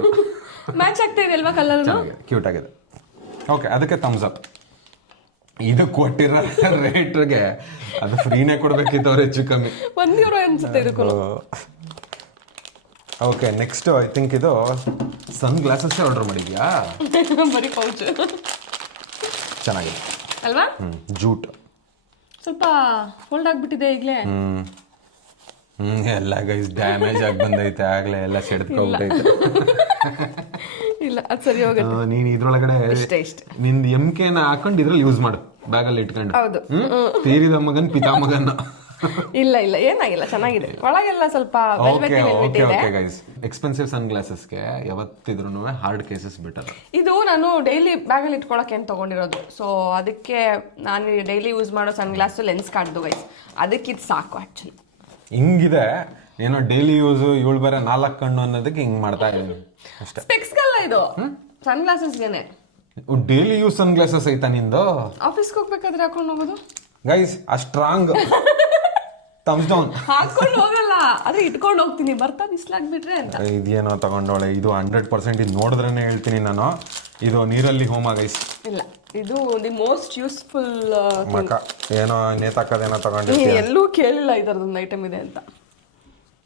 ಮ್ಯಾಚ್ ಆಗ್ತಾ ಇದೆ ಅಲ್ವಾ ಕಲರ್ ಕ್ಯೂಟ್ ಆಗಿದೆ. ಓಕೆ ಅದಕ್ಕೆ ಥಮ್ಸ್ ಅಪ್ ಇದು ಕೊಟ್ಟಿರೋ ರೇಟ್ಗೆ ಅದು ಫ್ರೀನೇ ಕೊಡ್ಬೇಕಿತ್ತು ಅವ್ರು ಹೆಚ್ಚು ಕಮ್ಮಿ. ಒಂದು ಯೂರೋ ಅನ್ಸುತ್ತೆ ಇದಕ್ಕೂ. ಓಕೆ ನೆಕ್ಸ್ಟ್ ಐ ಥಿಂಕ್ ಇದು ಸನ್ ಗ್ಲಾಸಸ್ ಆರ್ಡರ್ ಮಾಡಿದ್ಯಾ? ಬರೀ ಪೌಚ್ ಚೆನ್ನಾಗಿದೆ. ಅಲ್ವಾ? ಜೂಟ್ ಸ್ವಲ್ಪ ಫೋಲ್ಡ್ ಆಗ್ಬಿಟ್ಟಿದೆ ಈಗಲೇ. ಹ್ಮ್ ಎಲ್ಲ ಗೈಸ್ ಡ್ಯಾಮೇಜ್ ಆಗಿ ಬಂದೈತೆ ಆಗ್ಲೇ ಎಲ್ಲ ಸೆಡ್ಕೊಂಡೈತೆ ಇಲ್ಲ. ಅದು ಸರಿ ಹೋಗುತ್ತೆ. ನೀನ್ ಇದ್ರೊಳಗಡೆ ಇಷ್ಟೇ ಇಷ್ಟೇ. ನಿಂದ್ ಎಂ ನ ಹಾಕೊಂಡು ಇದ್ರಲ್ಲಿ ಯೂಸ್ ಮಾಡು ಬ್ಯಾಗಲ್ಲಿ ಇಟ್ಕೊಂಡು. ಹೌದು. ತೀರಿದ ಮಗನ್ ಪಿತಾಮಗನ್ ಇಲ್ಲ ಇಲ್ಲ ಏನಾಗಿಲ್ಲ ಚೆನ್ನಾಗಿದೆ. ಒಳಗೆಲ್ಲ ಸ್ವಲ್ಪ ಓಕೆ ಓಕೆ ಇದೆ. ಓಕೆ ಗೈಸ್ ಎಕ್ಸ್ಪೆನ್ಸಿವ್ ಸನ್ ಗ್ಲಾಸಸ್ಗೆ ಯಾವತ್ತಿದ್ರು ಹಾರ್ಡ್ ಕೇಸಸ್ ಬೆಟರ್ ಇದು ನಾನು ಡೈಲಿ ಬ್ಯಾಗಲ್ಲಿ ಇಟ್ಕೊಳಕ್ಕೆ ಅಂತ ತಗೊಂಡಿರೋದು? ಸೊ ಅದಕ್ಕೆ ನಾನು ಡೈಲಿ ಯೂಸ್ ಮಾಡೋ ಸನ್ ಗ್ಲಾಸು ಲೆನ್ಸ್ ಕಾಡ್ದು ಗೈಸ್ ಅದಕ್ಕೆ ಇದು ಸಾಕು ಆ್ಯಕ್ಚುಲಿ ಹಿಂಗಿದೆ. ಏನೋ ಡೈಲಿ ಯೂಸ್ ಏಳು ಬೇರೆ ನಾಲ್ಕು ಕಣ್ಣು ಅನ್ನೋದಕ್ಕೆ ಹಿಂಗ್ ಮಾಡ್ತಾ ಇದ್ದೀನಿ. ಅಷ್ಟೇ. ಸ್ಪೆಕ್ಸ್ಗಲ್ಲ ಇದು. ಸನ್ ಗ್ಲಾಸಸ್ಗೆನೆ ಡೈಲಿ ಯೂಸ್ ಸನ್ ಗ್ಲಾಸಸ್ ಐತಾ ನಿಂದು? ಆಫೀಸ್ಗೆ ಹೋಗ್ಬೇಕಾದ್ರೆ ಹಾಕೊಂಡು ಹೋಗೋದು? ಗೈಸ್ ಆ ಸ್ಟ್ರಾಂಗ್ ತಮ್ಸ್ ಡೌನ್ ಹಾಕೊಂಡು ಹೋಗಲ್ಲ. ಆದ್ರೆ ಇಟ್ಕೊಂಡು ಹೋಗ್ತೀನಿ. ಬರ್ತಾ ಬಿಸ್ಲಾಗ್ಬಿಟ್ರೆ ಅಂತ. ಇದೇನೋ ತಗೊಂಡೋಳೆ ಇದು ಹಂಡ್ರೆಡ್ ಪರ್ಸೆಂಟ್ ಇದು ನೋಡಿದ್ರೇನೆ ಹೇಳ್ತೀನಿ ನಾನು. ಇದು ನೀರಲ್ಲಿ ಹೋಮ ಗೈಸ್ ಇಲ್ಲ. ಇದು ದಿ ಮೋಸ್ಟ್ ಯೂಸ್ಫುಲ್ ಮಕ ಏನೋ ನೇತಾಕದೇನೋ ತಗೊಂಡಿರ್ತೀಯ? ಎಲ್ಲೂ ಕೇಳಿಲ್ಲ ಈ ಥರದೊಂದು ಐಟಮ್ ಇದೆ ಅಂತ.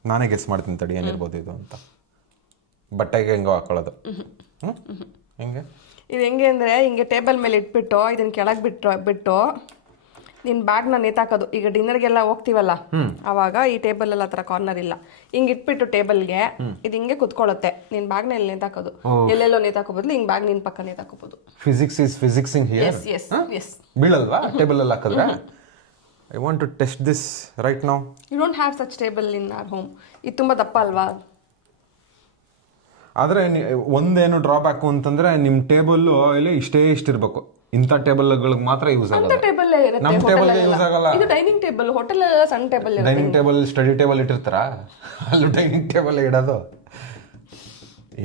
ನಾನೇ ಗೆಸ್ ಮಾಡ್ತೀನಿ ತಡಿ ಏನಿರ್ಬೋದು ಇದು ಅಂತ. ಬಟ್ಟೆಗೆ ಹೆಂಗೋ ಹಾಕೊಳ್ಳೋದು? ಹೆಂಗೆ? ಇದು ಹೆಂಗೆ ಅಂದರೆ ಹಿಂಗೆ ಟೇಬಲ್ ಮೇಲೆ ಇಟ್ಬಿಟ್ಟು ಇದನ್ನ ಕೆಳಗೆ ಬಿಟ್ಟು ಬಿಟ್ಟು ನಿನ್ನ ಬ್ಯಾಗ್ನ ನೇತಾಕೋದು. ಈಗ ಡಿನ್ನರ್ಗೆಲ್ಲ ಹೋಗ್ತೀವಲ್ಲ? ಅವಾಗ ಈ ಟೇಬಲ್ ಎಲ್ಲ ಥರ ಕಾರ್ನರ್ ಇಲ್ಲ. ಹಿಂಗ್ ಇಟ್ಬಿಟ್ಟು ಟೇಬಲ್ಗೆ ಇದು ಹಿಂಗೆ ಕುತ್ಕೊಳ್ಳುತ್ತೆ. ನಿನ್ ಬ್ಯಾಗ್ನ ಎಲ್ಲಿ ನೇತಾಕೋದು? ಎಲ್ಲೆಲ್ಲೋ ನೇತಾಕೋ ಬದಲು ಹಿಂಗೆ ಬ್ಯಾಗ್ ನಿನ್ ಪಕ್ಕ ನೇತಾಕೋಬೋದು. Physics is physics in here S S S ಬೀಳಲ್ವಾ? Table ಅಲ್ಲಿ ಹಾಕಿದ್ರೆ? I want to test this right now you don't have such table in our home ಇದು ತುಂಬ ದಪ್ಪ ಅಲ್ವಾ? ಆದರೆ ಒಂದೇನು ಡ್ರಾಬ್ಯಾಕು ಅಂತಂದ್ರೆ ನಿಮ್ಮ ಟೇಬಲ್ಲು ಇಲ್ಲಿ ಇಷ್ಟೇ ಇಷ್ಟಿರ್ಬೇಕು. ಇಂಥ ಟೇಬಲ್ಗಳಿಗೆ ಮಾತ್ರ ಯೂಸ್ ಆಗಲ್ಲ. ಟೇಬಲ್ ನಮ್ಮ ಟೇಬಲ್ಗೆ ಯೂಸ್ ಆಗಲ್ಲ. ಇದು ಡೈನಿಂಗ್ ಟೇಬಲ್ ಹೋಟೆಲ್ ಎಲ್ಲ ಸಣ್ಣ ಟೇಬಲ್ ಇರುತ್ತೆ. ಡೈನಿಂಗ್ ಟೇಬಲ್ ಸ್ಟಡಿ ಟೇಬಲ್ ಇಟ್ಟಿರ್ತಾರ? ಅಲ್ಲೂ ಡೈನಿಂಗ್ ಟೇಬಲ್ ಇಡೋದು.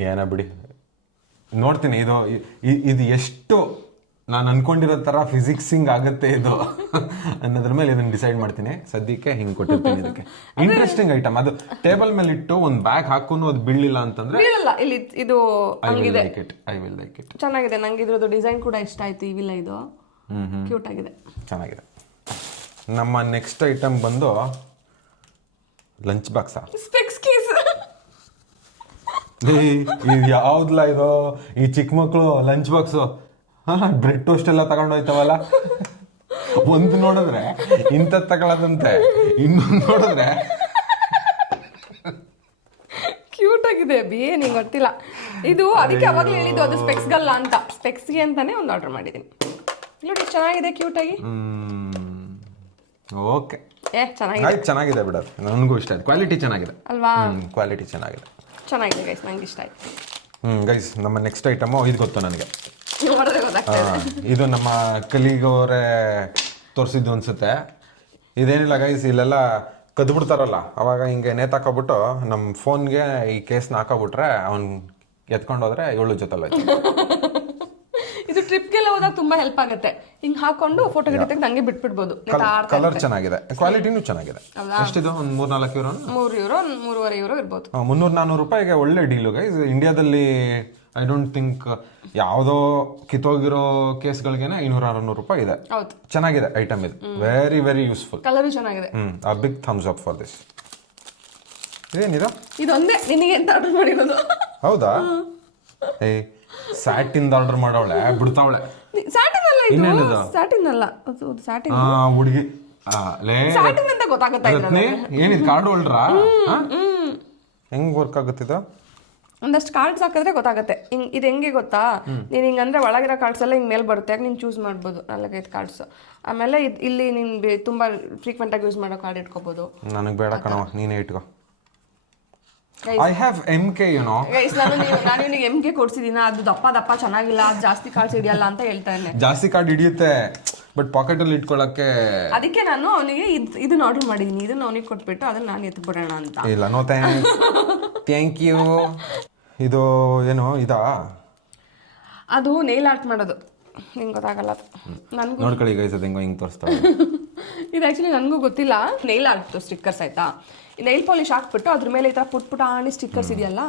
ಏನ ಬಿಡಿ. ನೋಡ್ತೀನಿ ಇದು ಇದು ಎಷ್ಟು ನಾನು ಅನ್ಕೊಂಡಿರೋ ಥರ ಫಿಸಿಕ್ಸಿಂಗ್ ಆಗುತ್ತೆ ಇದು ಅನ್ನೋದ್ರ ಮೇಲೆ ಇದನ್ನ ಡಿಸೈಡ್ ಮಾಡ್ತೀನಿ. ಸದ್ಯಕ್ಕೆ ಹಿಂಗೆ ಕೊಟ್ಟಿರ್ತೀನಿ ಇದಕ್ಕೆ. ಇಂಟ್ರೆಸ್ಟಿಂಗ್ ಐಟಮ್ ಅದು ಟೇಬಲ್ ಮೇಲೆ ಇಟ್ಟು ಒಂದು ಬ್ಯಾಗ್ ಹಾಕೊಂಡು ಅದು ಬೀಳಲಿಲ್ಲ ಅಂತಂದ್ರೆ ಬೀಳಲ್ಲ. ಇಲ್ಲಿ ಇದು ಐ ವಿಲ್ ಹಂಗಿದೆ like it I will like it ಚೆನ್ನಾಗಿದೆ. ನಂಗೆ ಇದ್ರದ್ದು ಡಿಸೈನ್ ಕೂಡ ಇಷ್ಟ ಆಯ್ತು. ಇವಿಲ್ಲ ಇದು. ಕ್ಯೂಟ್ ಆಗಿದೆ. ಚೆನ್ನಾಗಿದೆ. ನಮ್ಮ ನೆಕ್ಸ್ಟ್ ಐಟಮ್ ಬಂದು ಲಂಚ್ ಬಾಕ್ಸಾ ಸ್ಪೆಕ್ಸ್ ಕೇಸ್ ಇದು ಯಾವ್ದಲ್ಲ ಇದು? ಈ ಚಿಕ್ಕ ಮಕ್ಕಳು ಲಂಚ್ ಬಾಕ್ಸು ಬ್ರೆಡ್ ಟೋಸ್ಟ್ ಎಲ್ಲ ತಗೊಂಡು ಹೋಯ್ತವಲ್ಲ? ಒಂದು ನೋಡಿದ್ರೆ ಇಂಥದ್ದು ತಗೊಳ್ಳೋದಂತೆ ಇನ್ನೊಂದು ನೋಡಿದ್ರೆ ಕ್ಯೂಟ್ ಆಗಿದೆ ಬಿ ನಿಂಗೆ ಗೊತ್ತಿಲ್ಲ. ಇದು ಅದಕ್ಕೆ ಅವಾಗಲೇ ಹೇಳಿದ್ದು ಅದು ಸ್ಪೆಕ್ಸ್ಗಲ್ಲ ಅಂತ. ಸ್ಪೆಕ್ಸ್ಗೆ ಅಂತಾನೆ ಒಂದು ಆರ್ಡರ್ ಮಾಡಿದ್ದೀನಿ. ನೋಡಿ ಚೆನ್ನಾಗಿದೆ ಕ್ಯೂಟ್ ಆಗಿ. ಓಕೆ. ಏ ಚೆನ್ನಾಗಿದೆ. ಚೆನ್ನಾಗಿದೆ ಬಿಡ ನನಗೂ ಇಷ್ಟ ಆಯ್ತು. ಕ್ವಾಲಿಟಿ ಚೆನ್ನಾಗಿದೆ. ಅಲ್ವಾ? ಕ್ವಾಲಿಟಿ ಚೆನ್ನಾಗಿದೆ. ಚೆನ್ನಾಗಿದೆ ಗೈಸ್ ನಂಗೆ ಇಷ್ಟ ಆಯ್ತು. ಹ್ಞೂ ಗೈಸ್ ನಮ್ಮ ನೆಕ್ಸ್ಟ್ ಐಟಮು ಇದು ಗೊತ್ತು ನನಗೆ. ಇದೆ ಇದು ನಮ್ಮ ಕಲಿಗವರೇ ತೋರಿಸಿದ್ದು ಅನ್ಸುತ್ತೆ. ಇದೇನಿಲ್ಲ ಗೈಸ್ ಇಲ್ಲೆಲ್ಲ ಕದ್ಬಿಡ್ತಾರಲ್ಲ ಅವಾಗ ಹಿಂಗೆ ನೇತಾಕೊಬಿಟ್ಟು ನಮ್ಮ ಫೋನ್ಗೆ ಈ ಕೇಸ್ನ ಹಾಕೋಬಿಟ್ರೆ ಅವ್ನು ಎತ್ಕೊಂಡೋದ್ರೆ ಏಳು ಜೊತೆಲ್ಲ ಇದು ಟ್ರಿಪ್ಗೆಲ್ಲ ಹೋದಾಗ ತುಂಬಾ ಹೆಲ್ಪ್ ಆಗುತ್ತೆ. ಹಿಂಗ್ ಹಾಕೊಂಡು ಫೋಟೋ ಗಿಡ ತೆಗೆದು ಹಂಗೆ ಬಿಟ್ಬಿಡ್ಬೋದು. ಕಲರ್. ಚೆನ್ನಾಗಿದೆ. ಕ್ವಾಲಿಟಿನೂ ಚೆನ್ನಾಗಿದೆ. ಎಷ್ಟಿದು? ಒಂದು ಮೂರ್ ನಾಲ್ಕು ಯೂರೋ ಮೂರು ಯೂರೋ ಮೂರುವರೆ ಯೂರೋ ಇರ್ಬೋದು. ಮುನ್ನೂರು ನಾನ್ನೂರು ರೂಪಾಯಿಗೆ ಒಳ್ಳೆ ಡೀಲು ಗೈಸ್ ಇಂಡಿಯಾದಲ್ಲಿ ಐ ಡೋಂಟ್ ಥಿಂಕ್ ಯಾವುದೋ ಕಿತ್ತೋಗಿರೋ ಕೇಸ್ಗಳಿಗೇನೆ ಐನೂರ ಅರನೂರು ರೂಪಾಯಿ ಇದೆ. ಹೌದು. ಚೆನ್ನಾಗಿದೆ ಐಟಮ್ ಇದು. ವೆರಿ ವೆರಿ ಯೂಸ್ಫುಲ್ ಕಲರ್ ಚೆನ್ನಾಗಿದೆ. ಹ್ಮ್ a big thumbs up for this ಇದೇನಿದು? ಇದೊಂದೇ ನಿನಗೆ ಅಂತ ಆರ್ಡರ್ ಮಾಡಿರೋದು? ಹೌದಾ? ಏ ಸ್ಯಾಟಿಂದ ಆರ್ಡರ್ ಮಾಡವಳೆ ಬಿಡ್ತಾವಳೆ. ಸ್ಯಾಟಿನ್ ಅಲ್ಲ ಇದು? ಇನ್ನೇನಿದು? ಸ್ಯಾಟಿನ್ ಅಲ್ಲ. ಅದು ಸ್ಯಾಟಿನ್ ಆ ಹುಡುಗಿ. ಲೇ. ಸ್ಯಾಟಿನ್ ಅಂತ ಗೊತ್ತಾಗುತ್ತಾ ರತ್ನಿ ಏನಿದ್ ಕಾರ್ಡ್ ಹೋಲ್ಡ್ರಾ ಹೆಂಗ್ ವರ್ಕ್ ಆಗುತ್ತಿದ ಒಂದಷ್ಟು ಕಾರ್ಡ್ಸ್ ಹಾಕಿದ್ರೆ ಗೊತ್ತಾಗುತ್ತೆ. ಹಿಂಗ್ ಇದು ಹೆಂಗೆ ಗೊತ್ತಾ? ನೀನು ಹಿಂಗೆ ಅಂದ್ರೆ ಒಳಗಿರೋ ಕಾರ್ಡ್ಸ್ ಎಲ್ಲ ಹಿಂಗೆ ಮೇಲೆ ಬರುತ್ತೆ. ಯಾಕೆ ನೀನು ಚೂಸ್ ಮಾಡ್ಬೋದು? ನಾಲ್ಕೈದು ಕಾರ್ಡ್ಸ್ ಆಮೇಲೆ ಇದ್- ಇಲ್ಲಿ ನಿನ್ ಬೇ ತುಂಬಾ ಫ್ರೀಕ್ವೆಂಟ್ ಆಗಿ ಯೂಸ್ ಮಾಡೋ ಕಾರ್ಡ್ ಇಟ್ಕೋಬಹುದು ನನಗೆ ಬೇಡ ಕಣವ ನೀನೇ ಇಟ್ಕೋ. I have M K you know guys ನಾನು ನೀವು ನಾನು ನಿನಗೆ ಎಂ ಕೆ ಕೊಡ್ಸಿದೀನ? ಅದು ದಪ್ಪ ದಪ್ಪ ಚೆನ್ನಾಗಿಲ್ಲ ಅದು ಜಾಸ್ತಿ ಕಾರ್ಡ್ಸ್ ಹಿಡಿಯಲ್ಲ ಅಂತ ಹೇಳ್ತಾ ಇದ್ದೆ. ಜಾಸ್ತಿ ಕಾರ್ಡ್ ಹಿಡಿಯುತ್ತೆ. ಬಟ್ ಪಾಕೆಟ್ ಅಲ್ಲಿ ಇಟ್ಕೊಳ್ಳಕ್ಕೆ ಅದಕ್ಕೆ ನಾನು ಅವನಿಗೆ ಇದನ್ನ ಆರ್ಡರ್ ಮಾಡಿದೀನಿ. ಇದನ್ನ ಅವನಿಗೆ ಕೊಟ್ಬಿಟ್ಟು ಅದನ್ನ ನಾನು ಎತ್ಬಿಡೋಣ ಅಂತ. ಇಲ್ಲ ನೋ ಥ್ಯಾಂಕ್ಸ್ ಥ್ಯಾಂಕ್ ಯು ಇದು ಏನು ಇದಾ? ಅದು ನೇಲ್ ಆರ್ಟ್ ಮಾಡೋದು. ನಿಂಗೆ ಗೊತ್ತಾಗಲ್ಲ ಅದು. ನನ್ಗೂ ನೋಡ್ಕೊಳ್ಳಿ ಗೈಸ್ ಅದು ಹೆಂಗೋ ಹಿಂಗೆ ತೋರಿಸ್ತಾ ಇದು ಆ್ಯಕ್ಚುಲಿ ನನಗೂ ಗೊತ್ತಿಲ್ಲ. ನೇಲ್ ಆರ್ಟ್ ಸ್ಟಿಕ್ಕರ್ಸ್ ಆಯ್ತಾ? ನೈಲ್ ಪಾಲಿಶ್ ಹಾಕ್ಬಿಟ್ಟು ಅದ್ರ ಮೇಲೆ ಈ ಥರ ಪುಟ್ ಪುಟಾಣಿ ಸ್ಟಿಕ್ಕರ್ಸ್ ಇದೆಯಲ್ಲ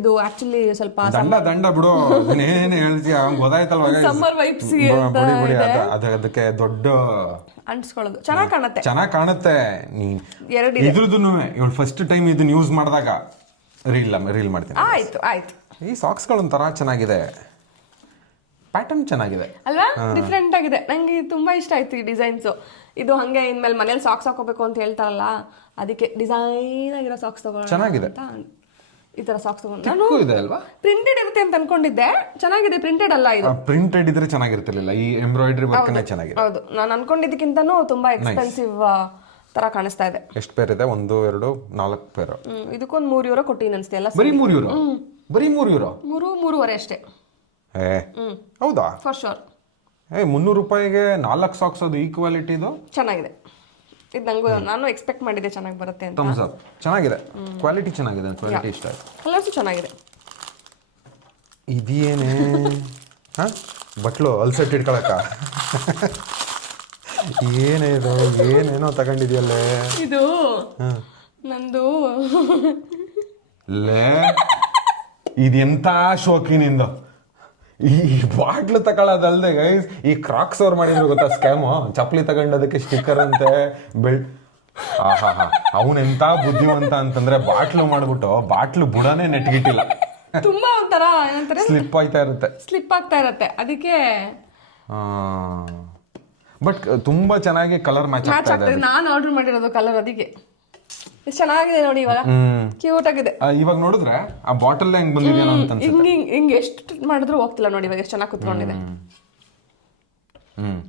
ಇದು ಆಕ್ಚುಲಿ ಸ್ವಲ್ಪ ದಂಡ ದಂಡ ಬಿಡು. ಏನೇನು ಹೇಳ್ತೀಯ? ಗೊತ್ತಾಯ್ತಲ್ವ? ಸಮ್ಮರ್ ವೈಪ್ಸ್ ಅದಕ್ಕೆ ದೊಡ್ಡ ಅಂಟಿಸ್ಕೊಳ್ಳೋದು. ಚೆನ್ನಾಗಿ ಕಾಣುತ್ತೆ. ಚೆನ್ನಾಗಿ ಕಾಣುತ್ತೆ. ನೀ ಎರಡು ಇದ್ರದ್ದು ಇವಳು ಫಸ್ಟ್ ಟೈಮ್ ಇದನ್ನ ಯೂಸ್ ಮಾಡಿದಾಗ ರೀಲ್ ರೀಲ್ ಮಾಡ್ತೀನಿ. ಆಯ್ತು ಆಯ್ತು. ಈ ಸಾಕ್ಸ್ ಒಂಥರ ಚೆನ್ನಾಗಿದೆ. ಪ್ಯಾಟರ್ನ್ ಚೆನ್ನಾಗಿದೆ. ಅಲ್ವಾ? ಡಿಫ್ರೆಂಟ್ ಆಗಿದೆ. ನಂಗೆ ತುಂಬಾ ಇಷ್ಟ ಆಯ್ತು ಈ ಡಿಸೈನ್ಸ್ ಇದು ಹಂಗೆ ಇನ್ಮೇಲೆ ಮನೇಲಿ ಸಾಕ್ಸ್ ಹಾಕೋಬೇಕು ಅಂತ ಹೇಳ್ತಾರಲ್ಲ ಅದಕ್ಕೆ ಡಿಸೈನ್ ಆಗಿರೋ ಸಾಕ್ಸ್ ತಗೊಳ್ಳೋಣ ಚೆನ್ನಾಗಿದೆ. ಈ ತರ ಸಾಕ್ಸ್ ತಗೊಂಡು. ನಾನು ಇದೆ ಅಲ್ವಾ? ಪ್ರಿಂಟೆಡ್ ಇರುತ್ತೆ ಅಂತ ಅನ್ಕೊಂಡಿದ್ದೆ. ಚೆನ್ನಾಗಿದೆ ಪ್ರಿಂಟೆಡ್ ಅಲ್ಲ ಇದು. ಪ್ರಿಂಟೆಡ್ ಇದ್ರೆ ಚೆನ್ನಾಗಿರ್ತಿರ್ಲಿಲ್ಲ. ಈ ಎಂಬ್ರಾಯ್ಡ್ರಿ ವರ್ಕ್ ಚೆನ್ನಾಗಿದೆ. ಹೌದು. ನಾನು ಅನ್ಕೊಂಡಿದ್ದಕ್ಕಿಂತನೂ ತುಂಬಾ ಎಕ್ಸ್ಪೆನ್ಸಿವ್ ತರ ಕಾಣಿಸ್ತಾ ಇದೆ. ಎಷ್ಟು ಪೇರ್ ಇದೆ? ಒಂದು ಎರಡು ನಾಲ್ಕು ಪೇರ್. ಇದಕ್ಕೊಂದು ಮೂರು ಯೂರೋ ಕೊಟ್ಟಿನಿ ಅನ್ಸುತ್ತೆ ಎಲ್ಲ ಬರೀ ಮೂರು ಯೂರೋ ಬರೀ ಮೂರು ಯೂರೋ ಮೂರು ಮೂರುವರೆ ಅಷ್ಟೇ. ಏ ಹೌದಾ? ಫಾರ್ ಶೋರ್ ಏ ಮುನ್ನೂರು ರೂಪಾಯಿಗೆ ನಾಲ್ಕು ಸಾಕ್ಸ್ ಅದು ಈ ಕ್ವಾಲಿಟಿದು ಚೆನ್ನಾಗಿದೆ. ಇದು ನಂಗೂ ನಾನು ಎಕ್ಸ್ಪೆಕ್ಟ್ ಮಾಡಿದ್ದೆ ಚೆನ್ನಾಗಿ ಬರುತ್ತೆ ಅಂತ. ಥಮ್ಸ್ ಅಪ್ ಚೆನ್ನಾಗಿದೆ. ಕ್ವಾಲಿಟಿ ಚೆನ್ನಾಗಿದೆ ಕ್ವಾಲಿಟಿ ಇಷ್ಟ ಆಯ್ತು. ಕಲರ್ಸು ಚೆನ್ನಾಗಿದೆ. ಇದೇನೇ? ಹಾಂ? ಬಟ್ಲು ಅಲ್ಸೆಟ್ ಇಟ್ಕೊಳಕ? ಏನೇ ಇದು? ಏನೇನೋ ತಗೊಂಡಿದ್ಯಲ್ಲೇ? ಇದು ನಂದು ಲೇ ಇದೆಂತ ಶೋಕಿ ನಿಂದು ಈ ಬಾಟ್ಲು ತಗೊಳ್ಳೋದಲ್ದೆ ಗೈಸ್ ಈ ಕ್ರಾಕ್ಸ್ ಅವ್ರು ಮಾಡಿದ್ರು ಗೊತ್ತಾ ಸ್ಕ್ಯಾಮು ಚಪ್ಪಲಿ ತಗೊಂಡದಕ್ಕೆ ಸ್ಟಿಕ್ಕರ್ ಅಂತೆ ಬೆಳ್ ಆಹಾ ಹಾ ಅವನೆಂತ ಬುದ್ಧಿವಂತ ಅಂತಂದ್ರೆ ಬಾಟ್ಲು ಮಾಡ್ಬಿಟ್ಟು ಬಾಟ್ಲು ಬುಡನೇ ನೆಟ್ಗಿಟ್ಟಿಲ್ಲ. ತುಂಬಾ ಒಂಥರ ಏನಂತಾರೆ? ಸ್ಲಿಪ್ ಆಯ್ತಾ ಇರುತ್ತೆ. ಸ್ಲಿಪ್ ಆಗ್ತಾ ಇರುತ್ತೆ. ಅದಕ್ಕೆ ಬಟ್ ತುಂಬಾ ಚೆನ್ನಾಗಿ ಕಲರ್ ಮ್ಯಾಚ್ ಮ್ಯಾಚ್ ಆಗ್ತಾ ಇದೆ. ನಾನು ಆರ್ಡರ್ ಮಾಡಿರೋದು ಕಲರ್ ಅದಕ್ಕೆ. ಎಷ್ಟು ಚೆನ್ನಾಗಿದೆ ನೋಡಿ ಇವಾಗ. ಕ್ಯೂಟ್ ಆಗಿದೆ ಇವಾಗ ನೋಡಿದ್ರೆ ಆ ಬಾಟಲ್ ಹೆಂಗ್ ಬಂದಿದೆಯೋ ಅಂತ ಅನ್ಸುತ್ತೆ ಹಿಂಗ್ ಹಿಂಗ್ ಹಿಂಗ್ ಎಷ್ಟು ಮಾಡಿದ್ರು ಹೋಗ್ತಿಲ್ಲ ನೋಡಿ ಇವಾಗ ಎಷ್ಟು ಚೆನ್ನಾಗಿ ಕುತ್ಕೊಂಡಿದೆ. ಹ್ಮ್.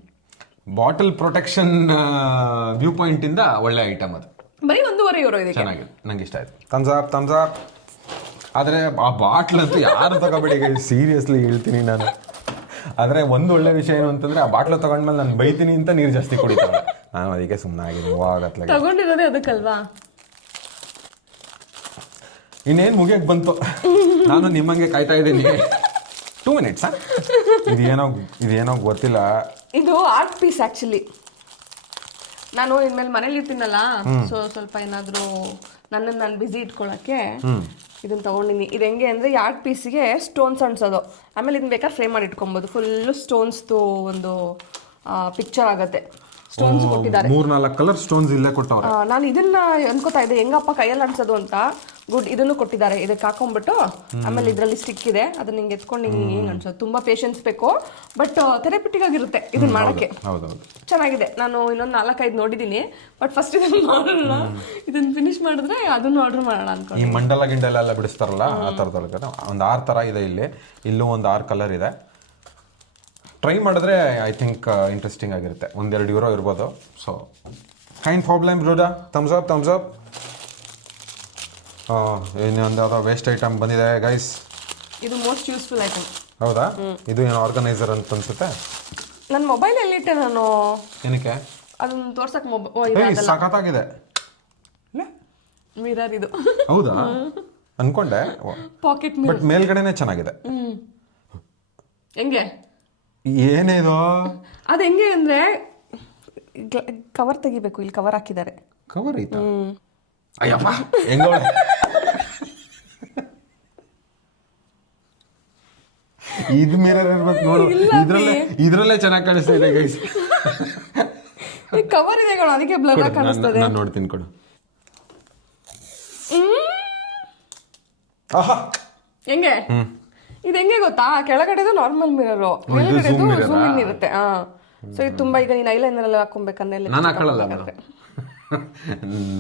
ಬಾಟಲ್ ಪ್ರೊಟೆಕ್ಷನ್ ವ್ಯೂ ಪಾಯಿಂಟ್ ಇಂದ ಒಳ್ಳೆ ಐಟಮ್ ಅದು. ಬರೀ ಒಂದೂವರೆ ಯೂರೋ ಇದೆ ಚೆನ್ನಾಗಿದೆ. ನಂಗೆ ಇಷ್ಟ ಆಯ್ತು. ತಮ್ಸ್ ಅಪ್ ತಮ್ಸ್ ಅಪ್ ಆದ್ರೆ ಆ ಬಾಟ್ಲ್ ಅಂತೂ ಯಾರು ತಗೋಬೇಡಿ ಸೀರಿಯಸ್ಲಿ ಹೇಳ್ತೀನಿ ನಾನು. ಆದ್ರೆ ಒಂದು ಒಳ್ಳೆ ವಿಷಯ ಏನು ಅಂತಂದ್ರೆ ಆ ಬಾಟ್ಲು ತಗೊಂಡ್ಮೇಲೆ ನಾನು ಬೈತೀನಿ ಅಂತ ನೀರು ಜಾಸ್ತಿ ಕುಡಿತಾಳೆ. ನಾನು ಅದಕ್ಕೆ ಸುಮ್ಮನೆ ಆಗಿದ್ದೀನಿ ತಗೊಂಡಿರೋದೇ ಅದಕ್ಕಲ್ವಾ? ಇನ್ನೇನು ಮುಗಿಯಕ್ಕೆ ಬಂತು? ನಾನು ನಿಮ್ಮಂಗೆ ಕಾಯ್ತಾ ಇದ್ದೀನಿ. ಟೂ ಮಿನಿಟ್ಸ್ ಇದೇನೋ ಇದೇನೋ ಗೊತ್ತಿಲ್ಲ. ಇದು ಆರ್ಟ್ ಪೀಸ್ ಆಕ್ಚುಲಿ ನಾನು ಇನ್ಮೇಲೆ ಮನೇಲಿ ಇರ್ತೀನಲ್ಲ ಸೊ ಸ್ವಲ್ಪ ಏನಾದರೂ ನನ್ನನ್ನು ನಾನು ಬಿಸಿ ಇಟ್ಕೊಳಕ್ಕೆ ಇದನ್ನ ತಗೊಂಡಿನಿ. ಇದು ಹೆಂಗೆ ಅಂದರೆ ಈ ಆರ್ಟ್ ಪೀಸಿಗೆ ಸ್ಟೋನ್ಸ್ ಅನ್ಸೋದು. ಆಮೇಲೆ ಇದನ್ನ ಬೇಕಾದ್ರೆ ಫ್ರೇಮ್ ಮಾಡಿ ಇಟ್ಕೊಬೋದು. ಫುಲ್ಲು ಸ್ಟೋನ್ಸ್ದು ಒಂದು ಪಿಕ್ಚರ್ ಆಗತ್ತೆ. ಸ್ಟೋನ್ಸ್ ಕೊಟ್ಟಿದ್ದಾರೆ. ಮೂರ್ ನಾಲ್ಕು ಕಲರ್ ಸ್ಟೋನ್ಸ್ ಇಲ್ಲೇ ಕೊಟ್ಟವ್ರೆ. ನಾನು ಇದನ್ನ ಅನ್ಕೋತಾ ಇದ್ದೆ. ಹೆಂಗಪ್ಪ ಕೈಯಲ್ಲಿ ಅನ್ಸೋದು ಅಂತ. ಗುಡ್ ಇದನ್ನು ಕೊಟ್ಟಿದ್ದಾರೆ. ಇದಕ್ಕೆ ಹಾಕೊಂಡ್ಬಿಟ್ಟು ಆಮೇಲೆ ಇದರಲ್ಲಿ ಸ್ಟಿಕ್ ಇದೆ. ಅದನ್ನ ಹಿಂಗೆ ಎತ್ಕೊಂಡು ಹಿಂಗೆ ಹಿಂಗೆ ಅನ್ಸೋದು. ತುಂಬಾ ಪೇಷನ್ಸ್ ಬೇಕು. ಬಟ್ ಥೆರಪಿಟಿಕ್ ಆಗಿರುತ್ತೆ ಇದನ್ನ ಮಾಡಕ್ಕೆ. ಚೆನ್ನಾಗಿದೆ. ನಾನು ಇನ್ನೊಂದು ನಾಲ್ಕೈದು ನೋಡಿದ್ದೀನಿ ಬಟ್ ಫಸ್ಟ್ ಇದನ್ನ ಮಾಡೋಣ ಇದನ್ನ ಫಿನಿಶ್ ಮಾಡಿದ್ರೆ ಅದನ್ನು ಆರ್ಡರ್ ಮಾಡೋಣ ಅನ್ಕೊಂಡು. ಈ ಮಂಡಲ ಗಿಂಡಲ ಎಲ್ಲ ಬಿಡಿಸ್ತಾರಲ್ಲ ಆ ಥರದೊಳಗೆ ಒಂದು ಆರು ಥರ ಇದೆ ಇಲ್ಲಿ. ಇಲ್ಲೂ ಒಂದು ಆರು ಕಲರ್ ಇದೆ. ಟ್ರೈ ಮಾಡಿದ್ರೆ ಐ ಥಿಂಕ್ ಇಂಟ್ರೆಸ್ಟಿಂಗ್ ಆಗಿರುತ್ತೆ. ಒಂದೆರಡು ಯೂರೋ ಇರ್ಬೋದು. ಸೊ ಕೈಂಡ್ ಪ್ರಾಬ್ಲಮ್ ಬ್ರೂಡಾ ಥಮ್ಸ್ ಅಪ್ ಥಮ್ಸ್ ಅಪ್ ಇನ್ನೊಂದು ಯಾವುದೋ ವೇಸ್ಟ್ ಐಟಮ್ ಬಂದಿದೆ ಗೈಸ್ ಇದು ಮೋಸ್ಟ್ ಯೂಸ್ಫುಲ್ ಐಟಮ್ ಹೌದಾ? ಇದು ಏನು ಆರ್ಗನೈಸರ್ ಅಂತ ಅನ್ಸುತ್ತೆ? ನನ್ನ ಮೊಬೈಲ್ ಎಲ್ಲಿಟ್ಟೆ ನಾನು. ಏನಕ್ಕೆ? ಅದನ್ನ ತೋರ್ಸಕ್ ಮೊಬೈಲ್ ಸಖತ್ತಾಗಿದೆ? ಮಿರರ್ ಇದು. ಹೌದಾ? ಅನ್ಕೊಂಡೆ. ಪಾಕೆಟ್ ಬಟ್ ಮೇಲ್ಗಡೆನೆ ಚೆನ್ನಾಗಿದೆ. ಹೆಂಗೆ? ಏನೇದು? ಅದು ಹೆಂಗೆ ಅಂದ್ರೆ ಕವರ್ ತೆಗಿಬೇಕು ಇಲ್ಲಿ ಕವರ್ ಹಾಕಿದ್ದಾರೆ. ಕವರ್ ಐತಾ? ಅಯ್ಯಪ್ಪ ಹೆಂಗೋಳೆ? ಇದು ಮಿರರ್ ಇರ್ಬೇಕು ನೋಡು. ಇದ್ರಲ್ಲೇ ಇದ್ರಲ್ಲೇ ಚೆನ್ನಾಗಿ ಕಾಣಿಸ್ತಾ ಇದೆ ಗೈಸ್ ಕವರ್ ಇದೆ ಕಣ ಅದಕ್ಕೆ ಬ್ಲರ್ ಕಾಣಿಸ್ತದೆ. ನಾನು ನೋಡ್ತೀನಿ ಕೊಡು. ಆಹಾ! ಹೆಂಗೆ? ಇದು ಹೆಂಗೆ ಗೊತ್ತಾ? ಕೆಳಗಡೆದು ನಾರ್ಮಲ್ ಮಿರರು ಮೇಲ್ಗಡೆದು zoom ಇರುತ್ತೆ. ಹಾ ಸೊ ಇದು ತುಂಬಾ ಈಗ ನೀನು ಐಲೈನರ್ ಎಲ್ಲ ಹಾಕೊಬೇಕಂದ್ರೆ ನಾನು ಹಾಕೊಳ್ಳಲ್ಲ